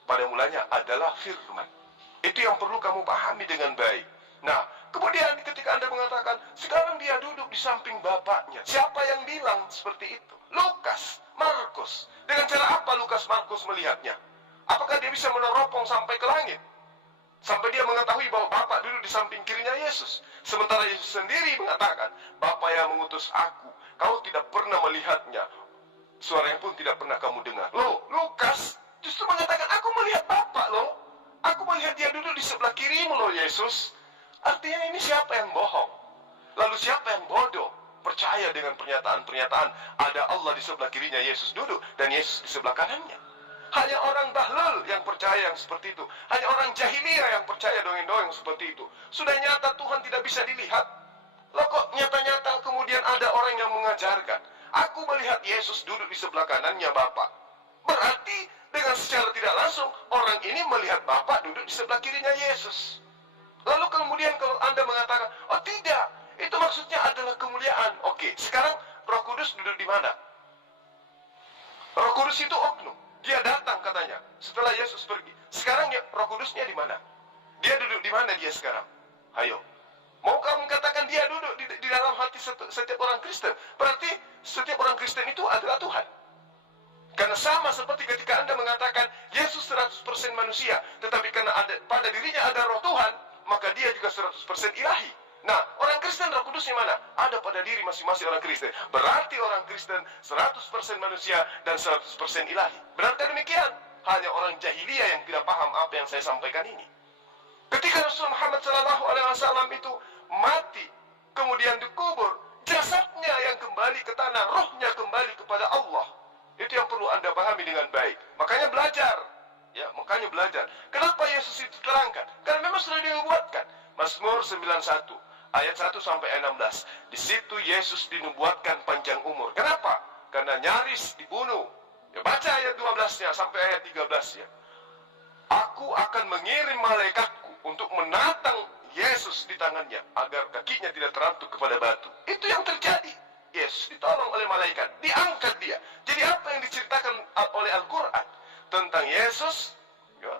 pada mulanya adalah firman. Itu yang perlu kamu pahami dengan baik. Nah, kemudian ketika Anda mengatakan, sekarang dia duduk di samping bapaknya. Siapa yang bilang seperti itu? Lukas, Markus. Dengan cara apa Lukas, Markus melihatnya? Apakah dia bisa meneropong sampai ke langit? Sampai dia mengetahui bahwa Bapa duduk di samping kirinya Yesus. Sementara Yesus sendiri mengatakan, Bapa yang mengutus aku, kau tidak pernah melihatnya. Suaranya pun tidak pernah kamu dengar. Loh, Lukas justru mengatakan, aku melihat Bapa loh. Aku melihat dia duduk di sebelah kirimu loh Yesus. Artinya ini siapa yang bohong? Lalu siapa yang bodoh? Percaya dengan pernyataan-pernyataan ada Allah di sebelah kirinya Yesus duduk dan Yesus di sebelah kanannya. Hanya orang bahlul yang percaya yang seperti itu. Hanya orang jahiliyah yang percaya dongeng-dongeng seperti itu. Sudah nyata Tuhan tidak bisa dilihat. Loh kok nyata-nyata kemudian ada orang yang mengajarkan, aku melihat Yesus duduk di sebelah kanannya Bapa. Berarti dengan secara tidak langsung orang ini melihat Bapa duduk di sebelah kirinya Yesus. Lalu kemudian kalau Anda mengatakan, oh tidak, itu maksudnya adalah kemuliaan. Oke, sekarang Roh Kudus duduk di mana? Roh Kudus itu oknum. Dia datang katanya setelah Yesus pergi. Sekarang ya, Roh Kudusnya di mana? Dia duduk di mana dia sekarang? Ayo. Mau kamu katakan dia duduk di dalam hati setiap orang Kristen? Berarti setiap orang Kristen itu adalah Tuhan. Karena sama seperti ketika Anda mengatakan Yesus 100% manusia, tetapi karena pada dirinya ada Roh Tuhan, maka dia juga 100% ilahi. Nah, orang Kristen Roh Kudusnya mana? Ada pada diri masing-masing orang Kristen. Berarti orang Kristen 100% manusia dan 100% ilahi. Benarkah demikian? Hanya orang jahiliyah yang tidak paham apa yang saya sampaikan ini. Ketika Rasul Muhammad SAW itu mati, kemudian dikubur, jasadnya yang kembali ke tanah, rohnya kembali kepada Allah. Itu yang perlu Anda pahami dengan baik. Makanya belajar. Ya, makanya belajar. Kenapa Yesus itu terangkat? Karena memang sudah dibuatkan. Mazmur 91 ayat 1 sampai 16. Di situ Yesus dinubuatkan panjang umur. Kenapa? Karena nyaris dibunuh. Ya, baca ayat 12-nya sampai ayat 13-nya. Aku akan mengirim malaikatku untuk menatang Yesus di tangannya agar kakinya tidak terantuk kepada batu. Itu yang terjadi. Yesus ditolong oleh malaikat, diangkat dia. Jadi apa yang diceritakan oleh Al-Quran tentang Yesus, ya,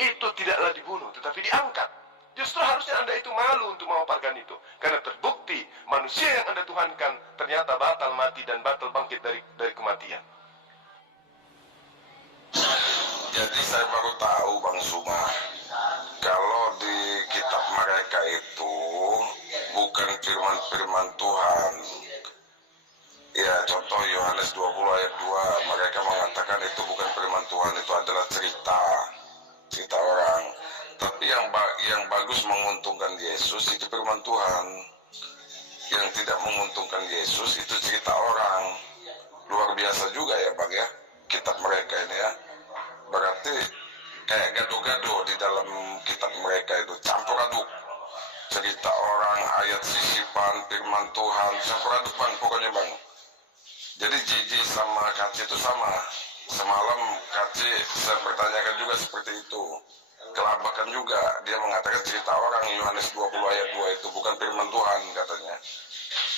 itu tidaklah dibunuh, tetapi diangkat. Justru harusnya Anda itu malu untuk memaparkan itu, karena terbukti manusia yang Anda tuhankan ternyata batal mati dan batal bangkit dari kematian. Jadi saya baru tahu Bang Suma, kalau di kitab mereka itu bukan firman Tuhan. Ya, contoh Yohanes 20 ayat 2, mereka mengatakan itu bukan firman Tuhan, itu adalah cerita orang. Tapi yang bagus menguntungkan Yesus itu firman Tuhan. Yang tidak menguntungkan Yesus itu cerita orang. Luar biasa juga ya Bang ya, kitab mereka ini ya. Berarti kayak gaduh-gaduh di dalam kitab mereka itu, campur aduk. Cerita orang, ayat sisipan, firman Tuhan, campur aduk Bang, pokoknya Bang. Jadi Gigi sama Kaci itu sama. Semalam Kaci saya pertanyakan juga seperti itu. Kelabakan juga, dia mengatakan cerita orang, Yohanes 20 ayat 2 itu bukan firman Tuhan katanya.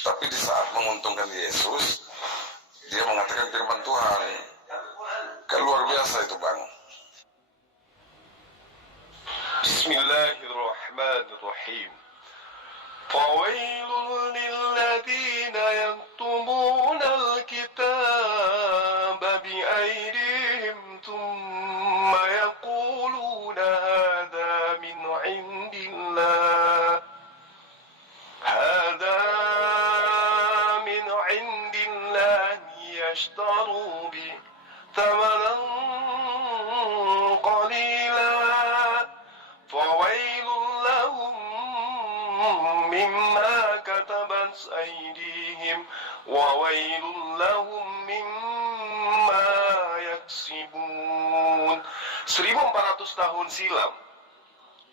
Tapi di saat menguntungkan Yesus, dia mengatakan firman Tuhan. Kan luar biasa itu Bang. Bismillahirrahmanirrahim. Fawailul lilladzina yaktumuna al-kitaba bi'aydihim thumma yaquluna hadha min 'indillah. Hadha min 'indillah yashtaru bi thamanan qalila. Fawailul lahum mimma katabat aydihim wa wailul lahum mimma yaksibun. 1400 tahun silam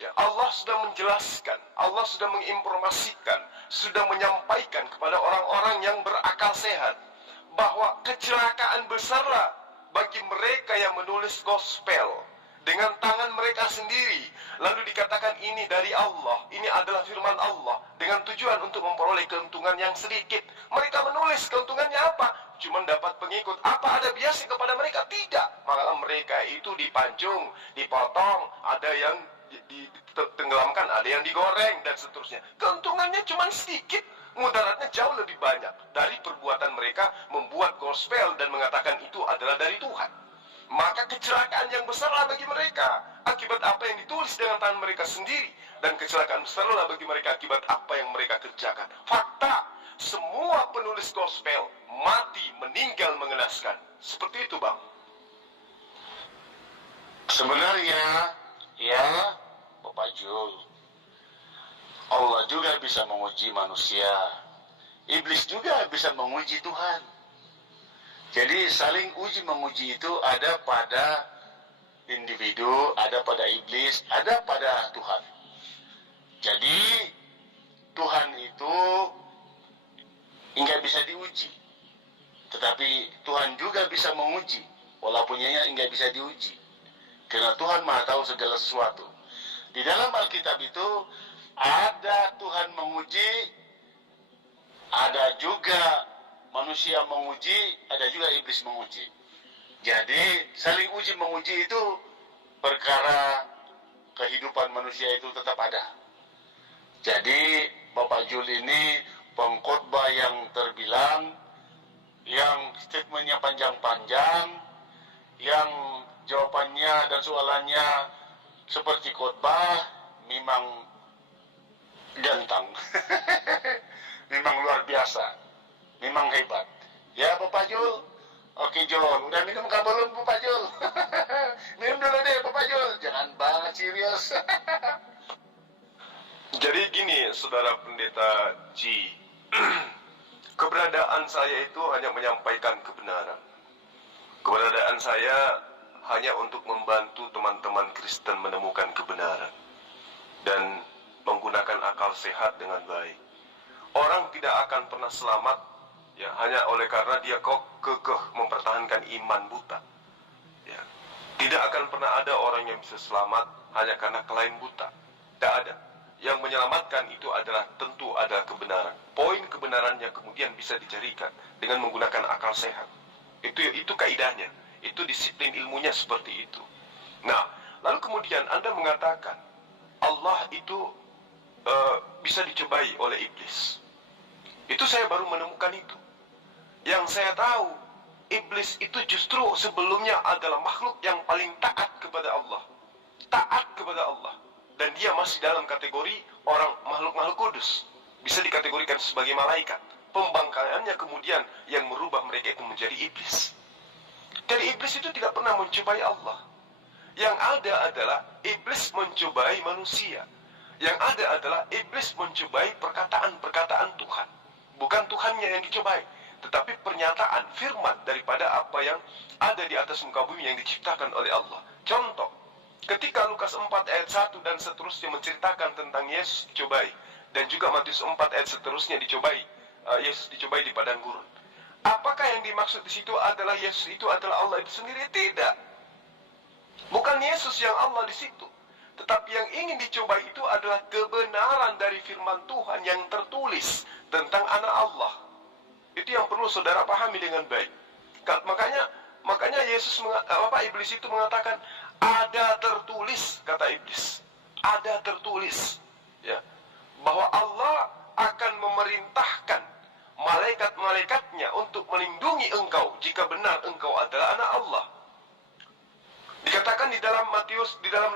ya, Allah sudah menjelaskan, Allah sudah menginformasikan, sudah menyampaikan kepada orang-orang yang berakal sehat bahwa kecelakaan besarlah bagi mereka yang menulis gospel dengan tangan mereka sendiri, lalu dikatakan ini dari Allah, ini adalah firman Allah, dengan tujuan untuk memperoleh keuntungan yang sedikit. Mereka menulis keuntungannya apa? Cuma dapat pengikut. Apa ada biasa kepada mereka? Tidak. Malah mereka itu dipancung, dipotong, ada yang ditenggelamkan, ada yang digoreng, dan seterusnya. Keuntungannya cuma sedikit, mudaratnya jauh lebih banyak dari perbuatan mereka membuat gospel dan mengatakan itu adalah dari Tuhan. Maka kecelakaan yang besarlah bagi mereka akibat apa yang ditulis dengan tangan mereka sendiri, dan kecelakaan besarlah bagi mereka akibat apa yang mereka kerjakan. Fakta, semua penulis gospel mati, meninggal mengenaskan. Seperti itu Bang. Sebenarnya ya Bapak Jul, Allah juga bisa menguji manusia, iblis juga bisa menguji Tuhan. Jadi saling uji menguji itu ada pada individu, ada pada iblis, ada pada Tuhan. Jadi Tuhan itu enggak bisa diuji, tetapi Tuhan juga bisa menguji, walaupun enggak bisa diuji, karena Tuhan Maha tahu segala sesuatu. Di dalam Alkitab itu ada Tuhan menguji, ada juga manusia menguji, ada juga iblis menguji. Jadi saling uji menguji itu perkara kehidupan manusia itu tetap ada. Jadi Bapak Jul ini pengkhotbah yang terbilang, yang statementnya panjang-panjang, yang jawabannya dan soalannya seperti khotbah, memang ganteng. Memang luar biasa. Memang hebat. Ya Bapak Jul. Oke Jul, udah minum kah belum Bapak Jul? Minum dulu deh Bapak Jul. Jangan banget serius. Jadi gini Saudara Pendeta G, keberadaan saya itu hanya menyampaikan kebenaran. Keberadaan saya hanya untuk membantu teman-teman Kristen menemukan kebenaran dan menggunakan menggunakan akal sehat dengan baik. Orang tidak akan pernah selamat ya hanya oleh karena dia kekeh mempertahankan iman buta. Ya. Tidak akan pernah ada orang yang bisa selamat hanya karena kelain buta. Tidak ada. Yang menyelamatkan itu adalah tentu adalah kebenaran. Poin kebenarannya kemudian bisa dicarikan dengan menggunakan akal sehat. Itu kaidahnya. Itu disiplin ilmunya seperti itu. Nah, lalu kemudian Anda mengatakan Allah itu bisa dicobai oleh iblis. Itu saya baru menemukan itu. Yang saya tahu, iblis itu justru sebelumnya adalah makhluk yang paling taat kepada Allah. Taat kepada Allah. Dan dia masih dalam kategori orang makhluk-makhluk kudus. Bisa dikategorikan sebagai malaikat. Pembangkangannya kemudian yang merubah mereka itu menjadi iblis. Jadi iblis itu tidak pernah mencobai Allah. Yang ada adalah iblis mencobai manusia. Yang ada adalah iblis mencobai perkataan-perkataan Tuhan. Bukan Tuhannya yang dicobai, tetapi pernyataan firman daripada apa yang ada di atas muka bumi yang diciptakan oleh Allah. Contoh, ketika Lukas 4 ayat 1 dan seterusnya menceritakan tentang Yesus dicobai, dan juga Matius 4 ayat seterusnya dicobai, Yesus dicobai di padang gurun. Apakah yang dimaksud di situ adalah Yesus itu adalah Allah itu sendiri? Tidak. Bukan Yesus yang Allah di situ. Tetapi yang ingin dicobai itu adalah kebenaran dari firman Tuhan yang tertulis tentang anak Allah. Itu yang perlu saudara pahami dengan baik. Makanya iblis itu mengatakan ada tertulis, kata iblis. Ada tertulis, ya, bahwa Allah akan memerintahkan malaikat-malaikatnya untuk melindungi engkau jika benar engkau adalah anak Allah. Dikatakan di dalam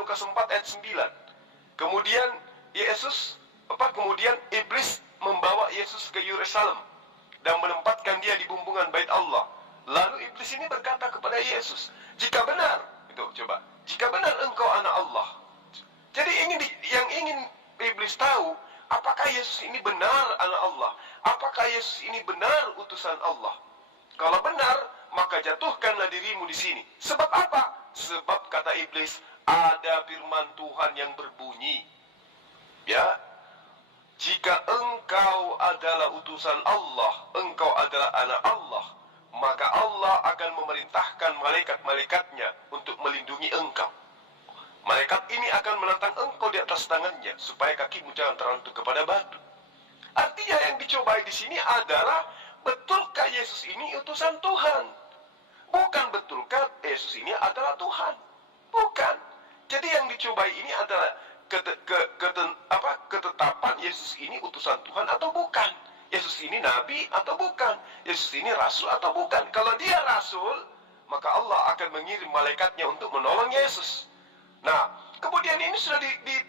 Lukas 4 ayat 9. Kemudian iblis membawa Yesus ke Yerusalem dan menempatkan dia di bumbungan bait Allah. Lalu iblis ini berkata kepada Yesus, jika benar engkau anak Allah. Jadi yang ingin iblis tahu, apakah Yesus ini benar anak Allah? Apakah Yesus ini benar utusan Allah? Kalau benar, maka jatuhkanlah dirimu di sini. Sebab apa? Sebab kata iblis, ada firman Tuhan yang berbunyi, ya, jika engkau adalah utusan Allah, engkau adalah anak Allah, maka Allah akan memerintahkan malaikat-malaikatnya untuk melindungi engkau. Malaikat ini akan menentang engkau di atas tangannya, supaya kakimu jangan terantuk kepada batu. Artinya yang dicobai di sini adalah, betulkah Yesus ini utusan Tuhan? Bukan betulkah Yesus ini adalah Tuhan? Bukan. Jadi yang dicobai ini adalah ketetapan Yesus ini utusan Tuhan atau bukan. Yesus ini nabi atau bukan. Yesus ini rasul atau bukan. Kalau dia rasul, maka Allah akan mengirim malaikatnya untuk menolong Yesus. Nah, kemudian ini sudah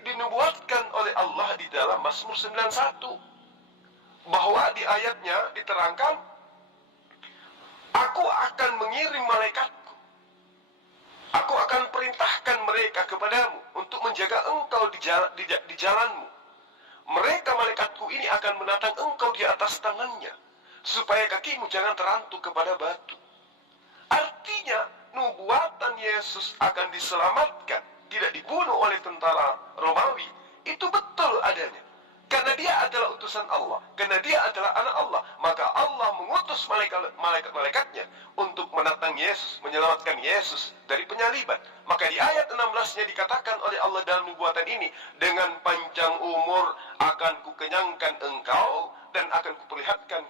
dinubuatkan oleh Allah di dalam Mazmur 91. Bahwa di ayatnya diterangkan, aku akan mengirim malaikatku. Aku akan perintahkan mereka kepadamu untuk menjaga engkau di jalanmu. Mereka malaikatku ini akan menatang engkau di atas tangannya, supaya kakimu jangan terantuk kepada batu. Artinya, nubuatan Yesus akan diselamatkan, tidak dibunuh oleh tentara Romawi, itu betul adanya. Karena dia adalah utusan Allah, karena dia adalah anak Allah, maka Allah mengutus malaikat-malaikatnya untuk menatang Yesus, menyelamatkan Yesus dari penyaliban. Maka di ayat 16-nya dikatakan oleh Allah dalam nubuatan ini, dengan panjang umur akan kukenyangkan engkau dan akan kuperlihatkan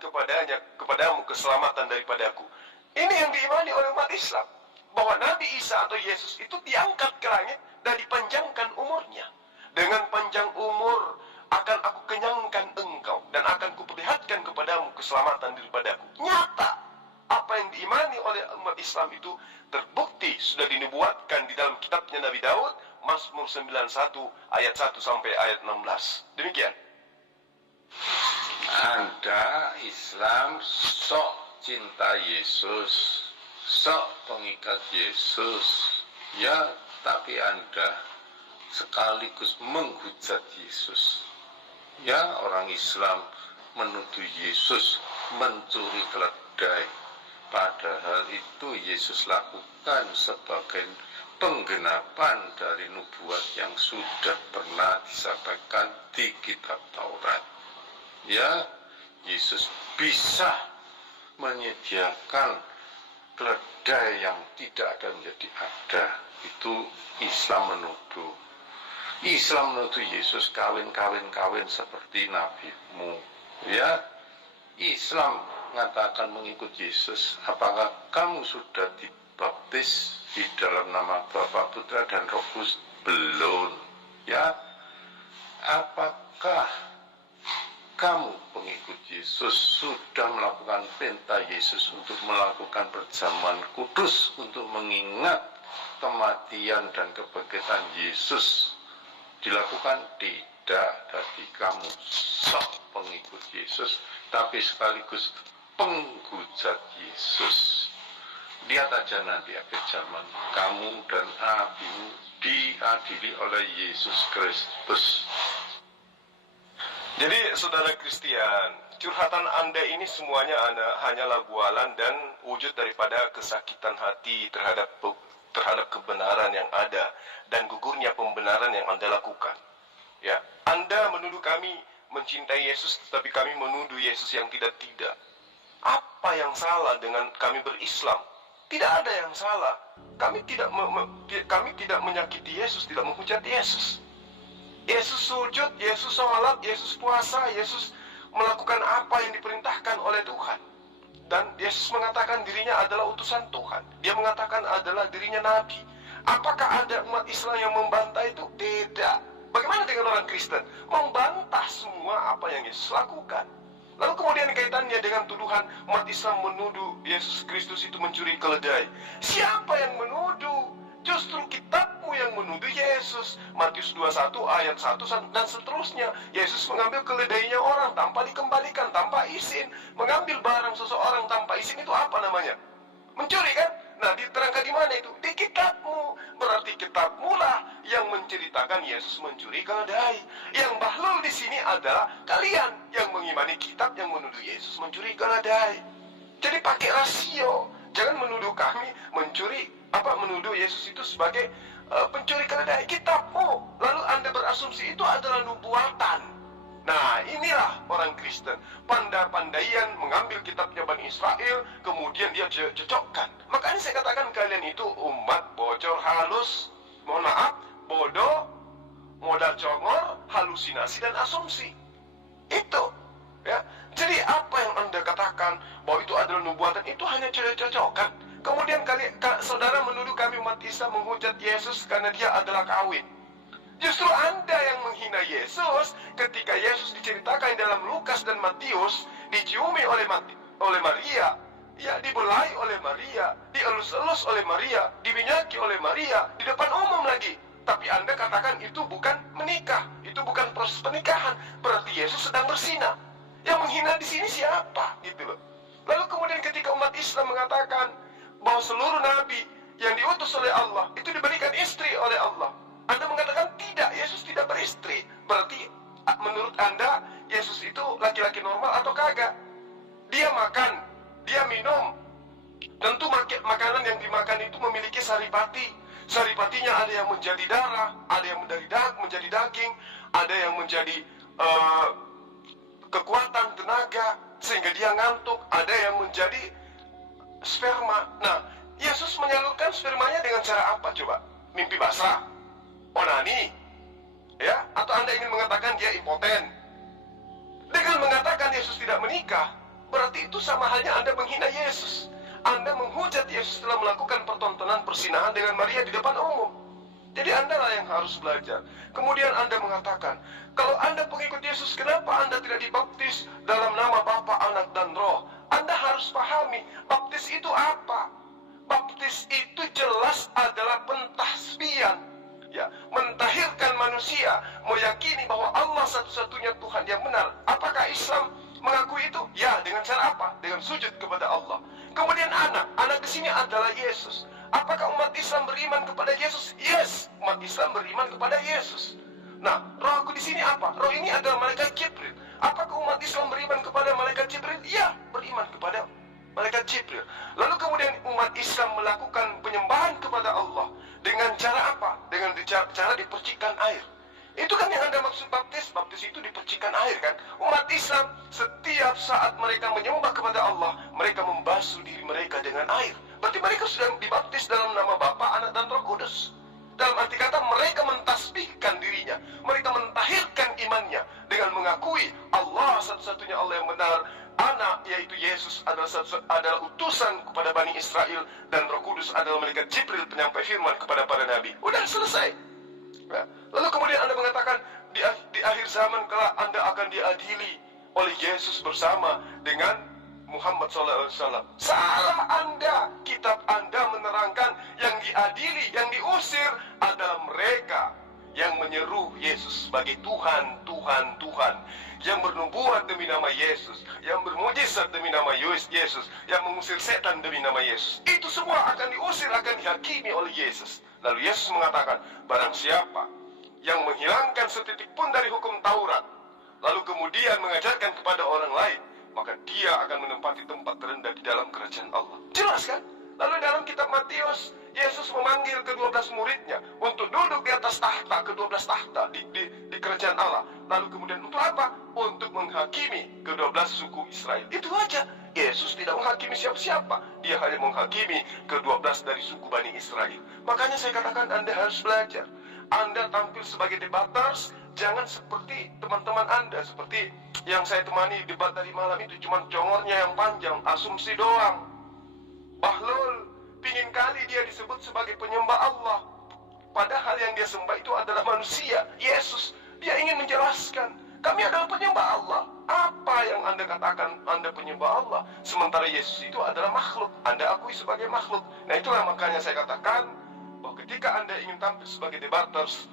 kepadamu keselamatan daripadaku. Ini yang diimani oleh umat Islam, bahwa Nabi Isa atau Yesus itu diangkat ke langit dan dipanjangkan umurnya. Dengan panjang umur akan aku kenyangkan engkau dan akan kuperlihatkan kepadamu keselamatan daripadaku. Nyata, apa yang diimani oleh umat Islam itu terbukti sudah dinubuatkan di dalam kitabnya Nabi Daud, Mazmur 91 ayat 1 sampai ayat 16. Demikian. Anda Islam sok cinta Yesus, sok pengikat Yesus, ya, tapi Anda sekaligus menghujat Yesus. Ya, orang Islam menuduh Yesus mencuri keledai, padahal itu Yesus lakukan sebagai penggenapan dari nubuat yang sudah pernah disampaikan di kitab Taurat. Ya, Yesus bisa menyediakan keledai yang tidak ada menjadi ada. Itu Islam menuduh. Islam menuduh Yesus kawin seperti nabimu. Ya, Islam mengatakan mengikut Yesus. Apakah kamu sudah dibaptis di dalam nama Bapa, Putra, dan Roh Kudus? Belum. Ya, apakah kamu pengikut Yesus sudah melakukan perintah Yesus untuk melakukan perjamuan kudus untuk mengingat kematian dan kebangkitan Yesus? Dilakukan? Tidak. Jadi kamu sok pengikut Yesus, tapi sekaligus penghujat Yesus. Lihat aja nanti akhir zaman, kamu dan abimu diadili oleh Yesus Kristus. Jadi saudara Kristian, curhatan Anda ini semuanya hanyalah bualan dan wujud daripada kesakitan hati terhadap kebenaran yang ada dan gugurnya pembenaran yang Anda lakukan. Ya, Anda menuduh kami mencintai Yesus, tetapi kami menuduh Yesus yang tidak-tidak. Apa yang salah dengan kami berislam? Tidak ada yang salah. Kami tidak menyakiti Yesus, tidak menghujat Yesus. Yesus sujud, Yesus sholat, Yesus puasa, Yesus melakukan apa yang diperintahkan oleh Tuhan. Dan Yesus mengatakan dirinya adalah utusan Tuhan. Dia mengatakan adalah dirinya nabi. Apakah ada umat Islam yang membantah itu? Tidak. Bagaimana dengan orang Kristen? Membantah semua apa yang Yesus lakukan. Lalu kemudian kaitannya dengan tuduhan umat Islam menuduh Yesus Kristus itu mencuri keledai. Siapa yang menuduh? Justru kitabmu yang menuduh Yesus. Matius 21 ayat 1 dan seterusnya. Yesus mengambil keledainya orang tanpa dikembalikan, tanpa izin. Mengambil barang seseorang tanpa izin itu apa namanya? Mencuri kan? Nah, diterangkan di mana itu? Di kitabmu. Berarti kitabmu lah yang menceritakan Yesus mencuri keledai. Yang bahlul di sini adalah kalian yang mengimani kitab yang menuduh Yesus mencuri keledai. Jadi pakai rasio. Jangan menuduh kami menuduh Yesus itu sebagai pencuri keledai. Kitabmu. Lalu Anda berasumsi itu adalah nubuatan. Nah, inilah orang Kristen. Pandai-pandaian mengambil kitabnya Bani Israel, kemudian dia cocokkan. Makanya saya katakan kalian itu umat bocor halus. Mohon maaf, bodoh, modal congor, halusinasi dan asumsi. Itu. Ya. Jadi apa yang Anda katakan bahwa itu adalah nubuatan, itu hanya cocok-cocokan. Kemudian saudara menuduh kami umat Islam menghujat Yesus karena dia adalah kawin. Justru Anda yang menghina Yesus ketika Yesus diceritakan dalam Lukas dan Matius, diciumi oleh Maria, ya, dibelai oleh Maria, dielus-elus oleh Maria, diminyaki oleh Maria, di depan umum lagi. Tapi Anda katakan itu bukan menikah, itu bukan proses pernikahan. Berarti Yesus sedang berzina. Yang menghina di sini siapa? Gitu loh. Lalu kemudian ketika umat Islam mengatakan bahwa seluruh nabi yang diutus oleh Allah itu diberikan istri oleh Allah, Anda mengatakan tidak, Yesus tidak beristri. Berarti menurut Anda Yesus itu laki-laki normal atau kagak? Dia makan, dia minum. Tentu makanan yang dimakan itu memiliki saripati. Saripatinya ada yang menjadi darah, ada yang menjadi daging, ada yang menjadi kekuatan tenaga sehingga dia ngantuk, ada yang menjadi sperma. Nah, Yesus menyalurkan spermanya dengan cara apa coba? Mimpi basah, onani, ya? Atau Anda ingin mengatakan dia impoten? Dengan mengatakan Yesus tidak menikah, berarti itu sama halnya Anda menghina Yesus. Anda menghujat Yesus telah melakukan pertontonan persinahan dengan Maria di depan umum. Jadi Anda lah yang harus belajar. Kemudian Anda mengatakan, kalau Anda pengikut Yesus, kenapa Anda tidak dibaptis dalam nama Bapa, Anak, dan Roh? Anda harus pahami, baptis itu apa? Baptis itu jelas adalah pentasbihan, ya, mentahirkan manusia, meyakini bahwa Allah satu-satunya Tuhan yang benar. Apakah Islam mengakui itu? Ya, dengan cara apa? Dengan sujud kepada Allah. Kemudian anak di sini adalah Yesus. Apakah umat Islam beriman kepada Yesus? Yes, umat Islam beriman kepada Yesus. Nah, rohku di sini apa? Roh ini adalah malaikat Jibril. Apakah umat Islam beriman kepada malaikat Jibril? Ya, beriman kepada malaikat Jibril. Lalu kemudian umat Islam melakukan penyembahan kepada Allah dengan cara apa? Dengan cara dipercikkan air. Itu kan yang Anda maksud baptis. Baptis itu dipercikkan air kan. Umat Islam setiap saat mereka menyembah kepada Allah, mereka membasuh diri mereka dengan air. Berarti mereka sudah dibaptis dalam nama Bapa, Anak, dan Roh Kudus. Dalam arti kata mereka mentasbihkan dirinya, mereka mentahirkan imannya dengan mengakui Allah satu-satunya Allah yang benar, Anak yaitu Yesus adalah utusan kepada Bani Israel, dan Roh Kudus adalah malaikat Jibril penyampai firman kepada para nabi. Udah selesai. Nah, lalu kemudian Anda mengatakan di akhir zaman kelak Anda akan diadili oleh Yesus bersama dengan Muhammad SAW. Salah Anda. Kitab Anda menerangkan yang diadili, yang diusir adalah mereka yang menyeru Yesus sebagai Tuhan, Tuhan, Tuhan, yang bernubuat demi nama Yesus, yang bermujizat demi nama Yesus, yang mengusir setan demi nama Yesus. Itu semua akan diusir, akan dihakimi oleh Yesus. Lalu Yesus mengatakan, barang siapa yang menghilangkan setitik pun dari hukum Taurat, lalu kemudian mengajarkan kepada orang lain, maka dia akan menempati tempat terendah di dalam kerajaan Allah. Jelas kan? Lalu dalam kitab Matius, Yesus memanggil ke-12 muridnya untuk duduk di atas tahta, ke-12 tahta di kerajaan Allah. Lalu kemudian untuk apa? Untuk menghakimi ke-12 suku Israel. Itu aja. Yesus tidak menghakimi siapa-siapa. Dia hanya menghakimi ke-12 dari suku Bani Israel. Makanya saya katakan Anda harus belajar. Anda tampil sebagai debaters, jangan seperti teman-teman Anda, seperti yang saya temani debat dari malam itu, cuma congornya yang panjang, asumsi doang. Bahlul, pingin kali dia disebut sebagai penyembah Allah. Padahal yang dia sembah itu adalah manusia, Yesus. Dia ingin menjelaskan, kami adalah penyembah Allah. Apa yang Anda katakan Anda penyembah Allah, sementara Yesus itu adalah makhluk. Anda akui sebagai makhluk. Nah itulah makanya saya katakan, bahwa ketika Anda ingin tampil sebagai debaters,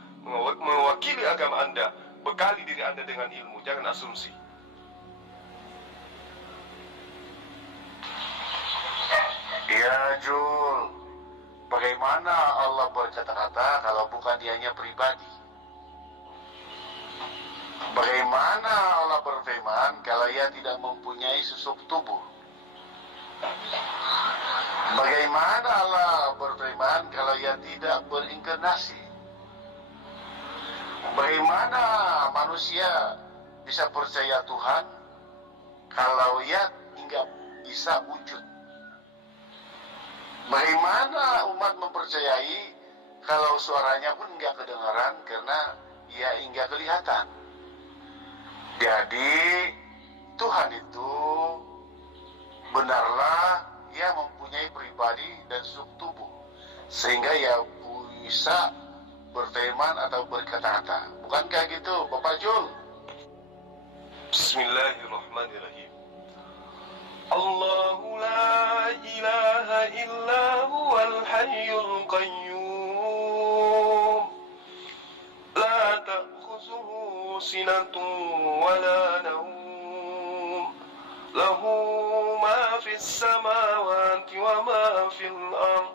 mewakili agama Anda, bekali diri Anda dengan ilmu, jangan asumsi. Ya Jul, bagaimana Allah berkata-kata kalau bukan dianya pribadi? Bagaimana Allah berfirman kalau ia tidak mempunyai susuk tubuh? Bagaimana Allah berfirman kalau ia tidak berinkarnasi? Bagaimana manusia bisa percaya Tuhan kalau ia tidak bisa wujud? Bagaimana umat mempercayai kalau suaranya pun enggak kedengaran karena ia enggak kelihatan? Jadi Tuhan itu benarlah ia mempunyai pribadi dan susuk tubuh sehingga ia bisa berfirman atau berkata-kata. Bukankah gitu Bapak Jul? Bismillahirrahmanirrahim. Allahu la ilaha illa huwal hayyul qayyum, la ta'khuzuhu sinatun wa la nawm, lahu ma fis samawati wa ma fil ard,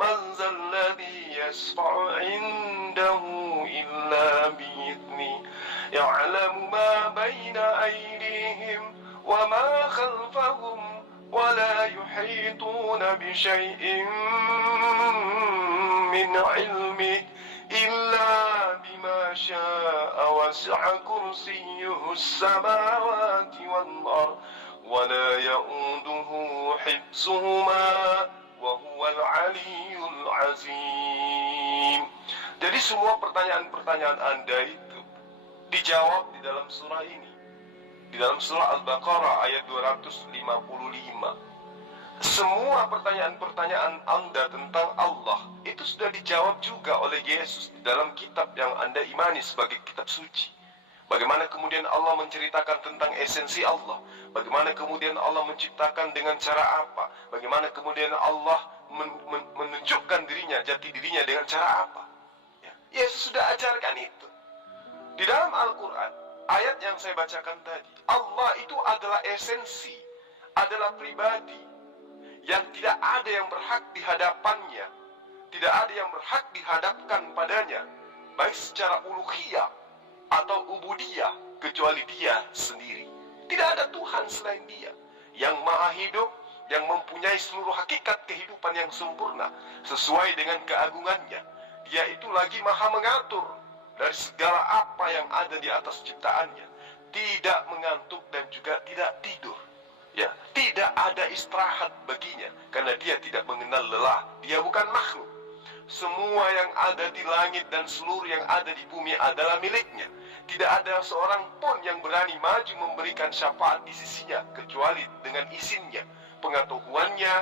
man zal ladhi yashfa'u 'indahu illa bi'idhnihi, ya'lamu ma bayna aydihim وما خلفهم ولا يحيطون بشيء من علمه إلا بما شاء وسع كرسيه السماوات والأرض ولا يؤوده حفظهما وهو العلي العظيم. Jadi semua pertanyaan-pertanyaan Anda itu dijawab di dalam surah ini. Di dalam surah Al-Baqarah ayat 255. Semua pertanyaan-pertanyaan Anda tentang Allah itu sudah dijawab juga oleh Yesus di dalam kitab yang Anda imani sebagai kitab suci. Bagaimana kemudian Allah menceritakan tentang esensi Allah, bagaimana kemudian Allah menciptakan dengan cara apa, bagaimana kemudian Allah menunjukkan dirinya, jati dirinya dengan cara apa. Yesus sudah ajarkan itu. Di dalam Al-Quran, ayat yang saya bacakan tadi, Allah itu adalah esensi, adalah pribadi yang tidak ada yang berhak di hadapannya, tidak ada yang berhak dihadapkan padanya, baik secara uluhiyah atau ubudiyah, kecuali Dia sendiri. Tidak ada Tuhan selain Dia, yang maha hidup, yang mempunyai seluruh hakikat kehidupan yang sempurna sesuai dengan keagungannya. Dia itu lagi maha mengatur dari segala apa yang ada di atas ciptaannya, tidak mengantuk dan juga tidak tidur. Ya, tidak ada istirahat baginya karena dia tidak mengenal lelah. Dia bukan makhluk. Semua yang ada di langit dan seluruh yang ada di bumi adalah miliknya. Tidak ada seorang pun yang berani maju memberikan syafaat di sisinya kecuali dengan izinnya. Pengetahuannya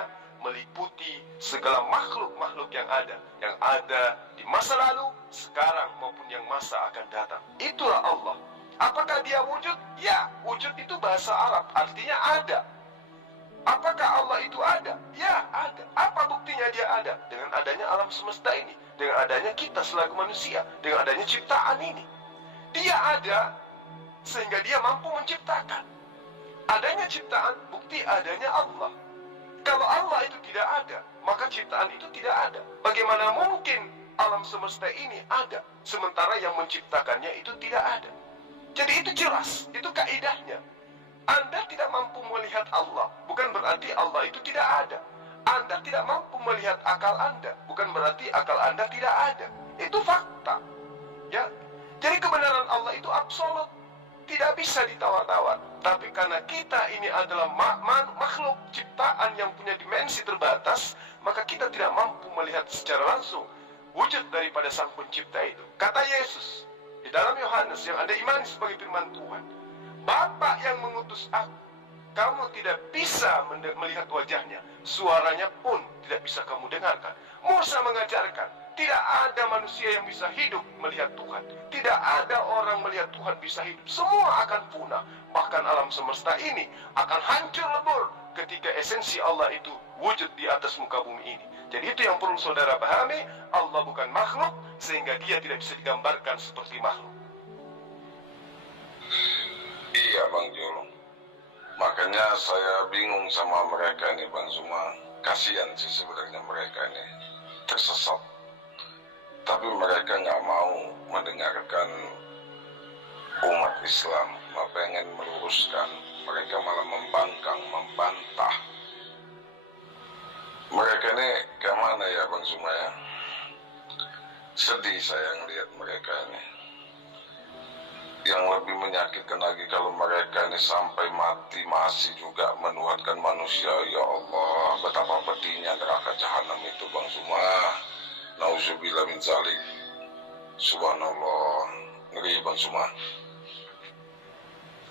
meliputi segala makhluk-makhluk yang ada di masa lalu, sekarang maupun yang masa akan datang. Itulah Allah. Apakah dia wujud? Ya, wujud itu bahasa Arab, artinya ada. Apakah Allah itu ada? Ya, ada. Apa buktinya dia ada? Dengan adanya alam semesta ini, dengan adanya kita selaku manusia, dengan adanya ciptaan ini. Dia ada sehingga dia mampu menciptakan. Adanya ciptaan, bukti adanya Allah. Kalau Allah itu tidak ada, maka ciptaan itu tidak ada. Bagaimana mungkin alam semesta ini ada, sementara yang menciptakannya itu tidak ada? Jadi itu jelas, itu kaidahnya. Anda tidak mampu melihat Allah, bukan berarti Allah itu tidak ada. Anda tidak mampu melihat akal Anda, bukan berarti akal Anda tidak ada. Itu fakta. Ya. Jadi kebenaran Allah itu absolut, tidak bisa ditawar-tawar. Tapi karena kita ini adalah makhluk ciptaan yang punya dimensi terbatas, maka kita tidak mampu melihat secara langsung wujud daripada Sang Pencipta itu. Kata Yesus di dalam Yohanes yang Anda imani sebagai firman Tuhan, Bapa yang mengutus aku, kamu tidak bisa melihat wajahnya, suaranya pun tidak bisa kamu dengarkan. Musa mengajarkan, tidak ada manusia yang bisa hidup melihat Tuhan. Tidak ada orang melihat Tuhan bisa hidup. Semua akan punah. Bahkan alam semesta ini akan hancur lebur ketika esensi Allah itu wujud di atas muka bumi ini. Jadi itu yang perlu saudara pahami. Allah bukan makhluk, sehingga dia tidak bisa digambarkan seperti makhluk. Iya Bang Jul. Makanya saya bingung sama mereka ini Bang Zuma. Kasihan sih sebenarnya mereka ini tersesat. Tapi mereka nggak mau mendengarkan umat Islam, pengen meluruskan. Mereka malah membangkang, membantah. Mereka ini kemana ya Bang Zuma ya? Sedih saya ngelihat mereka ini. Yang lebih menyakitkan lagi kalau mereka ini sampai mati masih juga menuhankan manusia. Ya Allah, betapa pedihnya neraka jahanam itu Bang Zuma. Nauzubillah min zalik. Subhanallah. Ngeri Bang Zuma.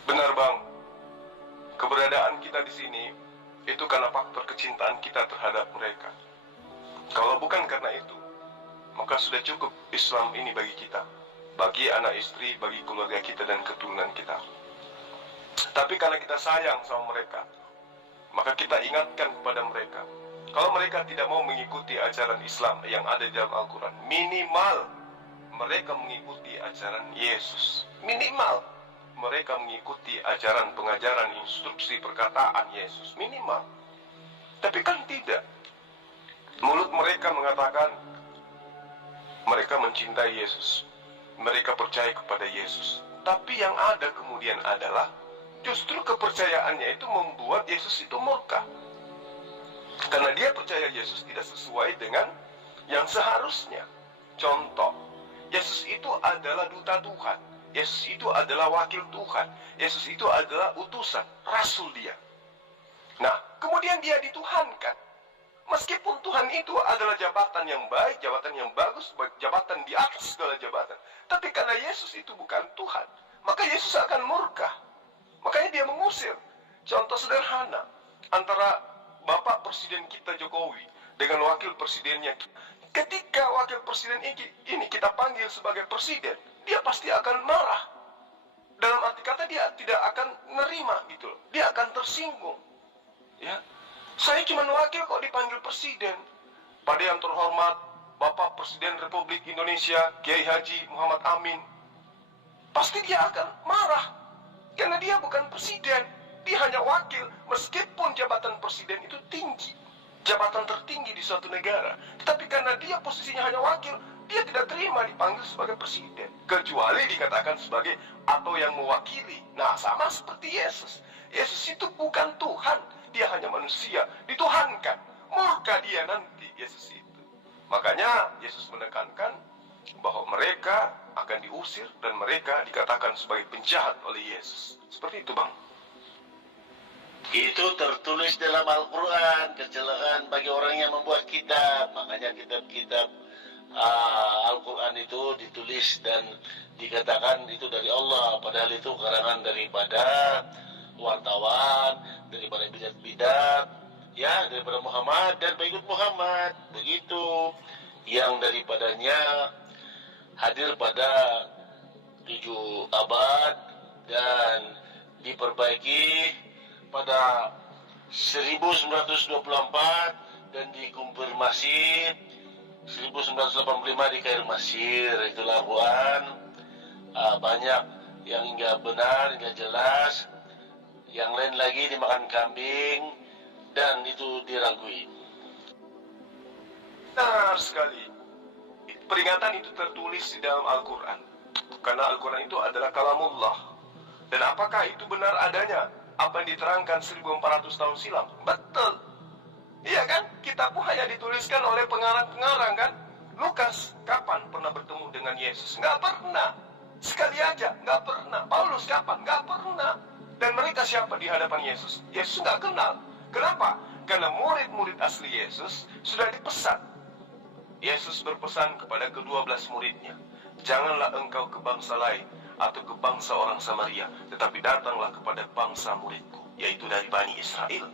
Benar Bang. Keberadaan kita di sini itu karena faktor kecintaan kita terhadap mereka. Kalau bukan karena itu, maka sudah cukup Islam ini bagi kita, bagi anak istri, bagi keluarga kita dan keturunan kita. Tapi karena kita sayang sama mereka, maka kita ingatkan kepada mereka. Kalau mereka tidak mau mengikuti ajaran Islam yang ada di dalam Al-Quran, minimal mereka mengikuti ajaran Yesus. Minimal mereka mengikuti ajaran pengajaran instruksi perkataan Yesus. Minimal. Tapi kan tidak. Mulut mereka mengatakan mereka mencintai Yesus, mereka percaya kepada Yesus. Tapi yang ada kemudian adalah justru kepercayaannya itu membuat Yesus itu murka. Karena dia percaya Yesus tidak sesuai dengan yang seharusnya. Contoh, Yesus itu adalah duta Tuhan. Yesus itu adalah wakil Tuhan. Yesus itu adalah utusan, rasul dia. Nah, kemudian dia dituhankan. Meskipun Tuhan itu adalah jabatan yang baik, jabatan yang bagus, jabatan di atas segala jabatan. Tapi karena Yesus itu bukan Tuhan, maka Yesus akan murka. Makanya dia mengusir. Contoh sederhana, antara Bapak Presiden kita Jokowi dengan wakil presidennya. Ketika wakil presiden ini kita panggil sebagai presiden, dia pasti akan marah. Dalam arti kata dia tidak akan nerima gitu loh. Dia akan tersinggung. Ya. Saya cuma wakil kok dipanggil presiden. Pada yang terhormat Bapak Presiden Republik Indonesia Kiai Haji Muhammad Amin, pasti dia akan marah. Karena dia bukan presiden. Dia hanya wakil, meskipun jabatan presiden itu tinggi, jabatan tertinggi di suatu negara. Tetapi karena dia posisinya hanya wakil, dia tidak terima dipanggil sebagai presiden. Kecuali dikatakan sebagai atau yang mewakili. Nah, sama seperti Yesus. Yesus itu bukan Tuhan. Dia hanya manusia, dituhankan. Murka dia nanti, Yesus itu. Makanya Yesus menekankan bahwa mereka akan diusir dan mereka dikatakan sebagai penjahat oleh Yesus. Seperti itu, Bang. Itu tertulis dalam Al-Quran. Kecelakaan bagi orang yang membuat kitab. Makanya kitab-kitab Al-Quran itu ditulis dan dikatakan itu dari Allah, padahal itu karangan daripada wartawan, daripada bidat-bidat, ya, daripada Muhammad dan pengikut Muhammad. Begitu yang daripadanya hadir pada 7 abad dan diperbaiki pada 1924 dan dikonfirmasi 1985 di Kairo Mesir. Itulah Al-Quran. Banyak yang enggak benar, enggak jelas, yang lain lagi dimakan kambing dan itu diragui. Benar sekali. Peringatan itu tertulis di dalam Al-Quran. Karena Al-Quran itu adalah kalamullah. Dan apakah itu benar adanya? Apa yang diterangkan 1400 tahun silam? Betul. Iya kan? Kitab pun hanya dituliskan oleh pengarang-pengarang kan? Lukas, kapan pernah bertemu dengan Yesus? Nggak pernah. Sekali aja, nggak pernah. Paulus, kapan? Nggak pernah. Dan mereka siapa di hadapan Yesus? Yesus nggak kenal. Kenapa? Karena murid-murid asli Yesus sudah dipesan. Yesus berpesan kepada ke-12 muridnya, janganlah engkau ke bangsa lain atau ke bangsa orang Samaria, tetapi datanglah kepada bangsa muridku, yaitu dari Bani Israel.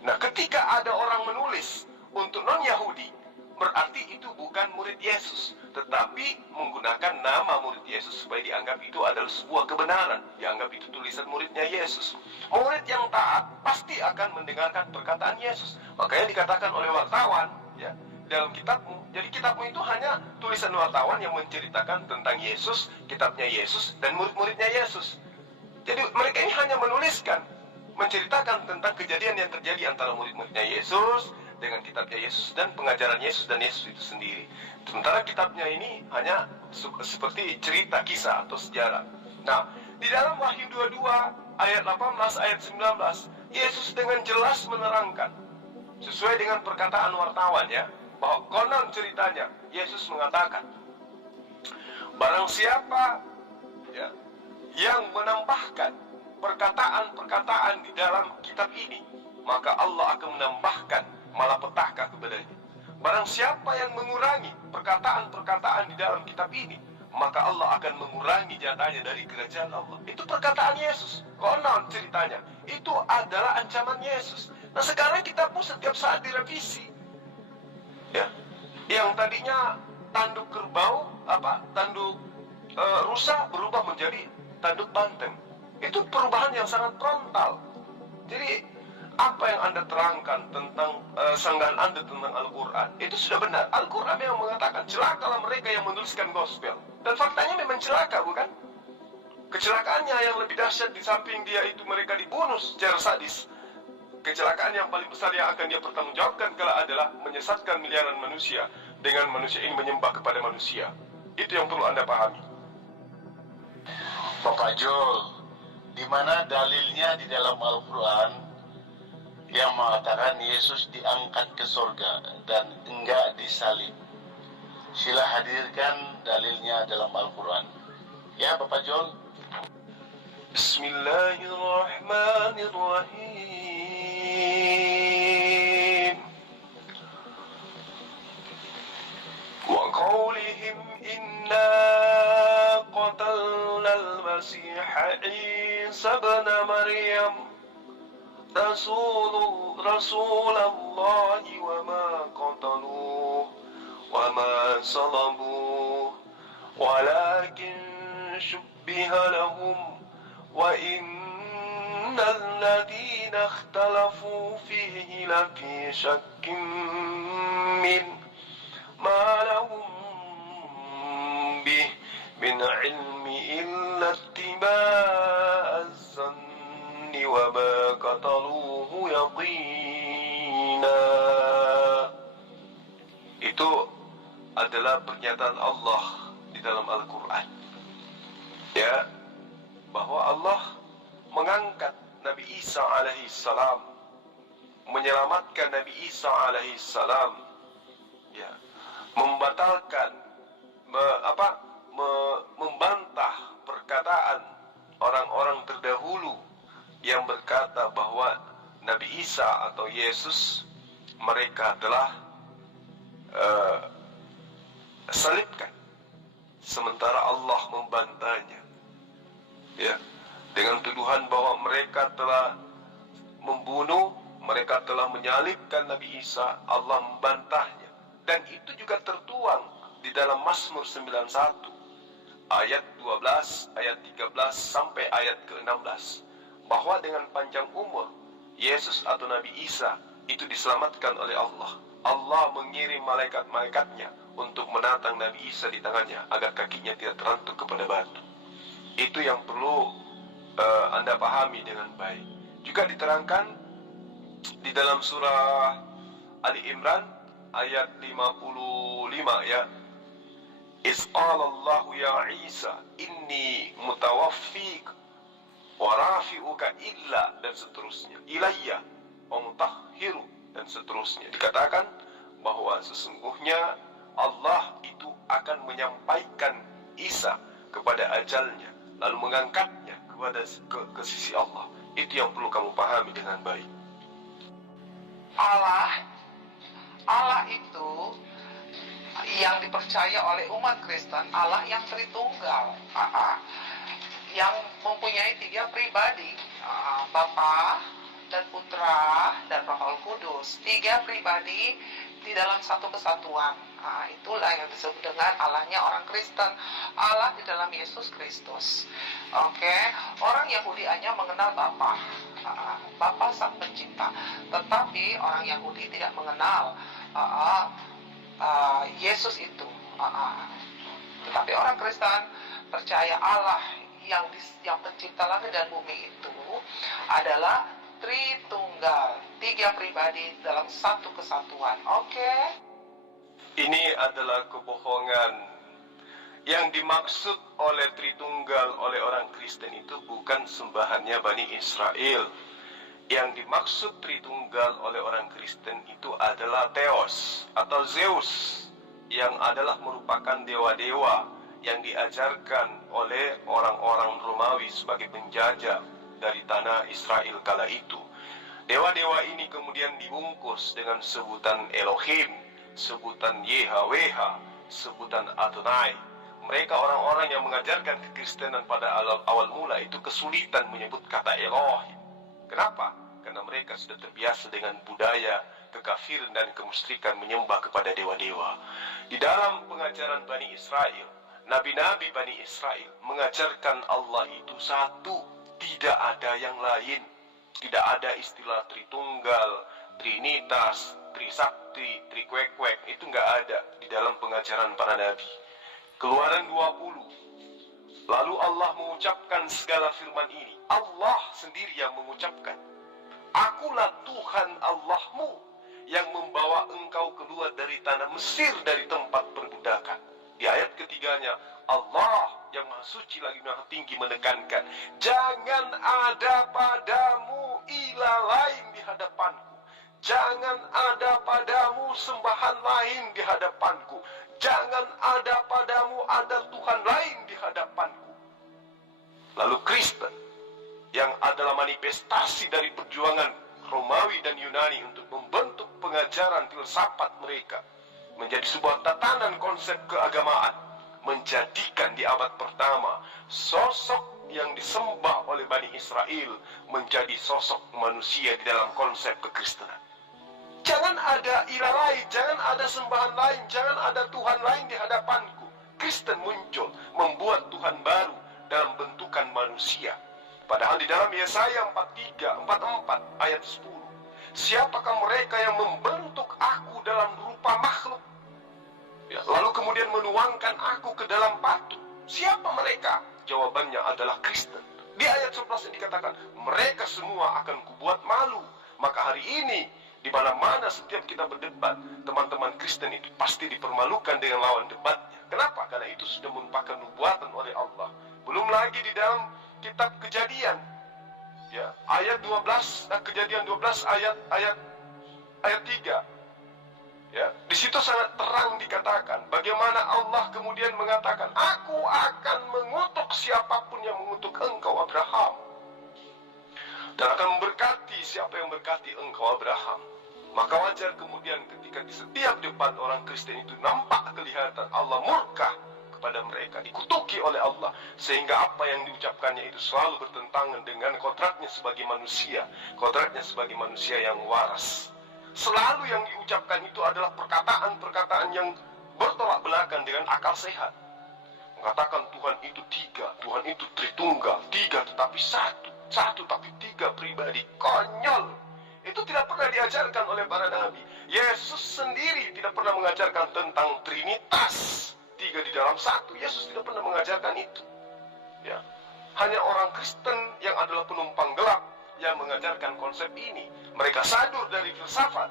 Nah, ketika ada orang menulis untuk non-Yahudi, berarti itu bukan murid Yesus, tetapi menggunakan nama murid Yesus supaya dianggap itu adalah sebuah kebenaran, dianggap itu tulisan muridnya Yesus. Murid yang taat pasti akan mendengarkan perkataan Yesus. Makanya dikatakan oleh wartawan, ya, dalam kitabmu. Jadi kitabmu itu hanya tulisan wartawan yang menceritakan tentang Yesus, kitabnya Yesus, dan murid-muridnya Yesus. Jadi mereka ini hanya menuliskan, menceritakan tentang kejadian yang terjadi antara murid-muridnya Yesus dengan kitabnya Yesus dan pengajaran Yesus dan Yesus itu sendiri. Sementara kitabnya ini hanya seperti cerita, kisah atau sejarah. Nah, di dalam Wahyu 22 ayat 18 ayat 19, Yesus dengan jelas menerangkan sesuai dengan perkataan wartawan, ya, bahwa konon ceritanya Yesus mengatakan, barang siapa, ya, yang menambahkan perkataan-perkataan di dalam kitab ini, maka Allah akan menambahkan malapetaka kepadanya. Barang siapa yang mengurangi perkataan-perkataan di dalam kitab ini, maka Allah akan mengurangi jatahnya dari kerajaan Allah. Itu perkataan Yesus. Konon ceritanya itu adalah ancaman Yesus. Nah, sekarang kitabmu setiap saat direvisi, ya, yang tadinya tanduk kerbau, tanduk rusa berubah menjadi tanduk banteng. Itu perubahan yang sangat frontal. Jadi apa yang Anda terangkan tentang sanggahan Anda tentang Al-Quran itu sudah benar. Al-Quran memang mengatakan celakalah mereka yang menuliskan gospel. Dan faktanya memang celaka, bukan? Kecelakaannya yang lebih dahsyat di samping dia itu mereka dibunuh secara sadis. Kecelakaan yang paling besar yang akan dia pertanggungjawabkan adalah menyesatkan miliaran manusia dengan manusia ini menyembah kepada manusia. Itu yang perlu Anda pahami. Bapak Jol, di mana dalilnya di dalam Al-Quran yang mengatakan Yesus diangkat ke surga dan enggak disalib? Sila hadirkan dalilnya dalam Al-Quran. Ya, Bapak Jol. Bismillahirrahmanirrahim. Wa qawlihim inna qatalna al-Masiha Isa ibn Maryam Rasulallahi wa ma qataluhu wa ma salabuhu walakin shubbiha lahum wa innal ladhina ikhtalafu fihi lafi shakkin min ma lahum bih min ilmi illa ittiba'az zanni wa ma qataluhu yaqina. Itu adalah pernyataan Allah di dalam Al-Quran, ya, bahwa Allah mengangkat Nabi Isa alaihi salam menyelamatkan Nabi Isa alaihissalam, ya, membatalkan, membantah perkataan orang-orang terdahulu yang berkata bahwa Nabi Isa atau Yesus mereka telah salibkan, sementara Allah membantahnya, ya, dengan tuduhan bahwa mereka telah membunuh, mereka telah menyalibkan Nabi Isa. Allah membantahnya, dan itu juga tertuang di dalam Mazmur 91 ayat 12, ayat 13 sampai ayat ke-16, bahwa dengan panjang umur Yesus atau Nabi Isa itu diselamatkan oleh Allah. Allah mengirim malaikat-malaikatnya untuk menatang Nabi Isa di tangannya agar kakinya tidak terantuk kepada batu. Itu yang perlu Anda pahami dengan baik. Juga diterangkan di dalam surah Ali Imran ayat 55, ya, Isqalallahu ya Isa inni mutawaffik wa rafi'uka illa, dan seterusnya, ilayya wa mutahhiru, dan seterusnya. Dikatakan bahwa sesungguhnya Allah itu akan menyampaikan Isa kepada ajalnya, lalu mengangkatnya kepada ke sisi Allah. Itu yang perlu kamu pahami dengan baik. Allah itu yang dipercaya oleh umat Kristen, Allah yang Tritunggal, yang mempunyai 3 pribadi, Bapa dan Putra dan Roh Kudus, 3 pribadi di dalam satu kesatuan. Itulah yang disebut dengan Allahnya orang Kristen, Allah di dalam Yesus Kristus. Orang Yahudi hanya mengenal Bapa, Bapa Sang Pencipta, tetapi orang Yahudi tidak mengenal Yesus itu. Tetapi orang Kristen percaya Allah yang pencipta langit dan bumi itu adalah Tritunggal, 3 pribadi dalam satu kesatuan. Ini adalah kebohongan. Yang dimaksud oleh Tritunggal oleh orang Kristen itu bukan sembahannya Bani Israel. Yang dimaksud Tritunggal oleh orang Kristen itu adalah Theos atau Zeus, yang adalah merupakan dewa-dewa yang diajarkan oleh orang-orang Romawi sebagai penjajah dari tanah Israel kala itu. Dewa-dewa ini kemudian dibungkus dengan sebutan Elohim, sebutan YHWH, sebutan Adonai. Mereka orang-orang yang mengajarkan kekristenan pada awal mula itu kesulitan menyebut kata Elohim. Kenapa? Karena mereka sudah terbiasa dengan budaya kekafiran dan kemusyrikan menyembah kepada dewa-dewa. Di dalam pengajaran Bani Israel, nabi-nabi Bani Israel mengajarkan Allah itu satu, tidak ada yang lain. Tidak ada istilah Tritunggal, Trinitas, Trisakti, Trikwek-kwek. Itu nggak ada di dalam pengajaran para nabi. Keluaran 20. Lalu Allah mengucapkan segala firman ini. Allah sendiri yang mengucapkan, Akulah Tuhan Allahmu yang membawa engkau keluar dari tanah Mesir, dari tempat perbudakan. Di ayat ketiganya, Allah yang Maha Suci lagi Maha Tinggi menekankan, jangan ada padamu ilah lain di hadapanku. Jangan ada padamu sembahan lain di hadapanku. Jangan ada padamu ada Tuhan lain di hadapanku. Lalu Kristen, yang adalah manifestasi dari perjuangan Romawi dan Yunani untuk membentuk pengajaran filsafat mereka menjadi sebuah tatanan konsep keagamaan, menjadikan di abad pertama sosok yang disembah oleh Bani Israel menjadi sosok manusia di dalam konsep kekristenan. Jangan ada ilah lain, jangan ada sembahan lain, jangan ada Tuhan lain di hadapanku. Kristen muncul, membuat Tuhan baru dalam bentukan manusia. Padahal di dalam Yesaya 44 ayat 10, siapakah mereka yang membentuk aku dalam rupa makhluk? Ya, lalu kemudian menuangkan aku ke dalam batu. Siapa mereka? Jawabannya adalah Kristen. Di ayat 11 dikatakan, mereka semua akan kubuat malu. Maka hari ini, di mana-mana setiap kita berdebat, teman-teman Kristen itu pasti dipermalukan dengan lawan debatnya. Kenapa? Karena itu sudah merupakan nubuatan oleh Allah. Belum lagi di dalam kitab Kejadian, ya, ayat 12, Kejadian 12 ayat ayat 3. Ya, di situ sangat terang dikatakan bagaimana Allah kemudian mengatakan, aku akan mengutuk siapapun yang mengutuk engkau Abraham, dan akan memberkati siapa yang berkati engkau Abraham. Maka wajar kemudian ketika di setiap debat orang Kristen itu nampak kelihatan Allah murka kepada mereka, dikutuki oleh Allah, sehingga apa yang diucapkannya itu selalu bertentangan dengan kodratnya sebagai manusia, kodratnya sebagai manusia yang waras. Selalu yang diucapkan itu adalah perkataan-perkataan yang bertolak belakang dengan akal sehat. Mengatakan Tuhan itu tiga, Tuhan itu Tritunggal, tiga tetapi satu, satu tapi tiga pribadi. Konyol. Itu tidak pernah diajarkan oleh para nabi. Yesus sendiri tidak pernah mengajarkan tentang Trinitas, tiga di dalam satu. Yesus tidak pernah mengajarkan itu. Ya, hanya orang Kristen yang adalah penumpang gelap yang mengajarkan konsep ini. Mereka sadur dari filsafat,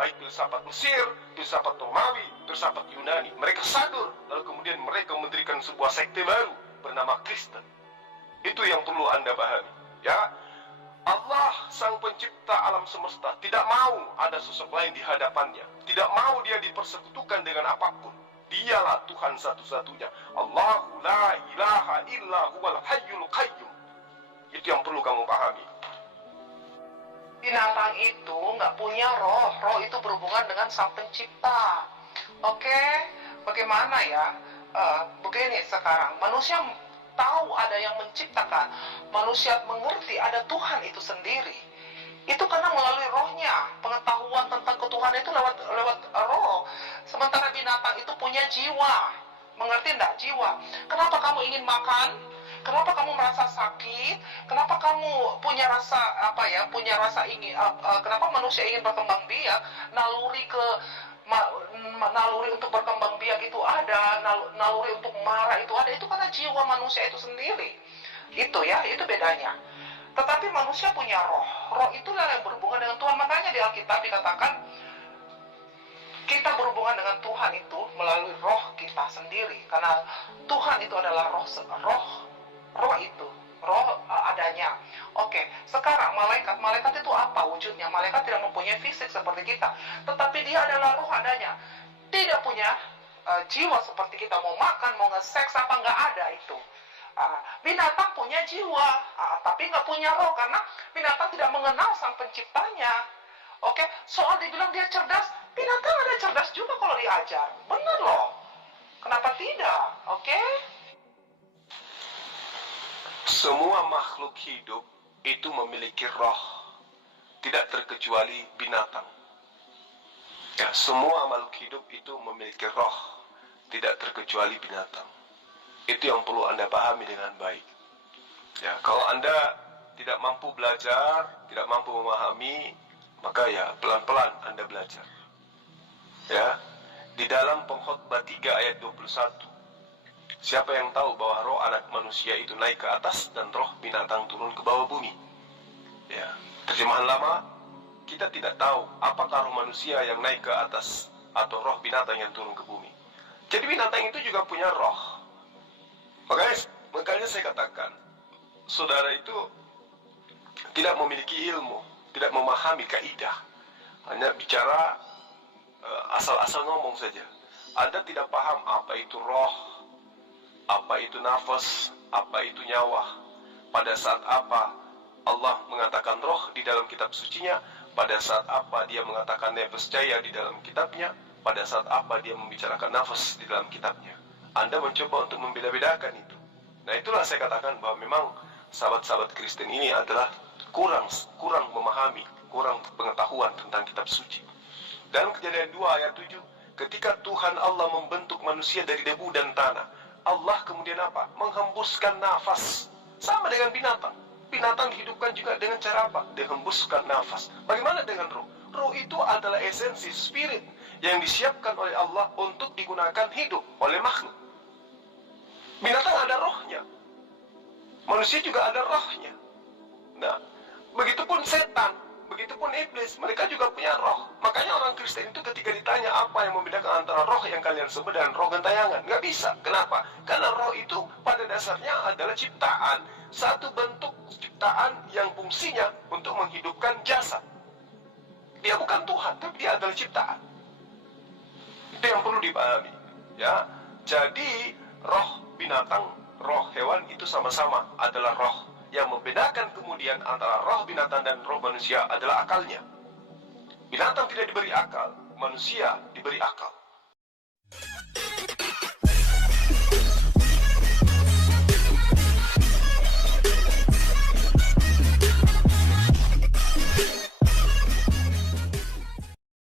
baik filsafat Mesir, filsafat Romawi, filsafat Yunani. Mereka sadur, lalu kemudian mereka mendirikan sebuah sekte baru bernama Kristen. Itu yang perlu Anda pahami. Ya, Allah sang pencipta alam semesta tidak mau ada sosok lain di hadapannya. Tidak mau dia dipersekutukan dengan apapun. Dialah Tuhan satu-satunya. Allahu la ilaha illa huwal hayyul qayyum. Itu yang perlu kamu pahami. Binatang itu nggak punya roh. Roh itu berhubungan dengan sang pencipta. Oke, bagaimana ya? Begini sekarang, manusia tahu ada yang menciptakan. Manusia mengerti ada Tuhan itu sendiri. Itu karena melalui rohnya. Pengetahuan tentang ketuhanan itu lewat roh. Sementara binatang itu punya jiwa. Mengerti enggak? Jiwa. Kenapa kamu ingin makan? Kenapa kamu merasa sakit? Kenapa kamu punya rasa punya rasa ingin? Kenapa manusia ingin berkembang biak? Naluri untuk berkembang biak itu ada, naluri untuk marah itu ada. Itu karena jiwa manusia itu sendiri. Itu ya, itu bedanya. Tetapi manusia punya roh. Roh itulah yang berhubungan dengan Tuhan. Makanya di Alkitab dikatakan kita berhubungan dengan Tuhan itu melalui roh kita sendiri. Karena Tuhan itu adalah roh itu, roh adanya. Oke, sekarang malaikat itu apa wujudnya? Malaikat tidak mempunyai fisik seperti kita, tetapi dia adalah roh adanya. Tidak punya jiwa seperti kita, mau makan, mau nge-seks apa, nggak ada itu. Binatang punya jiwa, tapi nggak punya roh karena binatang tidak mengenal sang penciptanya. Oke, soal dibilang dia cerdas, binatang ada cerdas juga kalau diajar. Benar loh. Kenapa tidak? Oke? Semua makhluk hidup itu memiliki roh, tidak terkecuali binatang. Ya, semua makhluk hidup itu memiliki roh, tidak terkecuali binatang. Itu yang perlu Anda pahami dengan baik. Ya, kalau Anda tidak mampu belajar, tidak mampu memahami, maka ya pelan-pelan Anda belajar. Ya, di dalam Pengkhotbah 3 ayat 21. Siapa yang tahu bahwa roh anak manusia itu naik ke atas dan roh binatang turun ke bawah bumi? Ya, terjemahan lama, kita tidak tahu apakah roh manusia yang naik ke atas atau roh binatang yang turun ke bumi. Jadi binatang itu juga punya roh. Makanya saya katakan, saudara itu tidak memiliki ilmu, tidak memahami kaidah, hanya bicara asal-asal ngomong saja. Anda tidak paham apa itu roh, apa itu nafas, apa itu nyawa. Pada saat apa Allah mengatakan roh di dalam kitab sucinya, pada saat apa dia mengatakan nafas jaya di dalam kitabnya, pada saat apa dia membicarakan nafas di dalam kitabnya. Anda mencoba untuk membeda-bedakan itu. Nah, itulah saya katakan bahwa memang sahabat-sahabat Kristen ini adalah kurang memahami, kurang pengetahuan tentang kitab suci. Dalam Kejadian 2 ayat 7, ketika Tuhan Allah membentuk manusia dari debu dan tanah, Allah kemudian apa? Menghembuskan nafas. Sama dengan binatang. Binatang dihidupkan juga dengan cara apa? Dihembuskan nafas. Bagaimana dengan roh? Roh itu adalah esensi, spirit yang disiapkan oleh Allah untuk digunakan hidup oleh makhluk. Binatang ada rohnya. Manusia juga ada rohnya. Nah, begitupun setan, begitupun iblis, mereka juga punya roh. Makanya orang Kristen itu ketika ditanya apa yang membedakan antara roh yang kalian sebut dengan roh gentayangan, nggak bisa. Kenapa? Karena roh itu pada dasarnya adalah ciptaan. Satu bentuk ciptaan yang fungsinya untuk menghidupkan jasad. Dia bukan Tuhan, tapi dia adalah ciptaan. Itu yang perlu dipahami, ya. Jadi roh binatang, roh hewan itu sama-sama adalah roh. Yang membedakan kemudian antara roh binatang dan roh manusia adalah akalnya. Binatang tidak diberi akal, manusia diberi akal.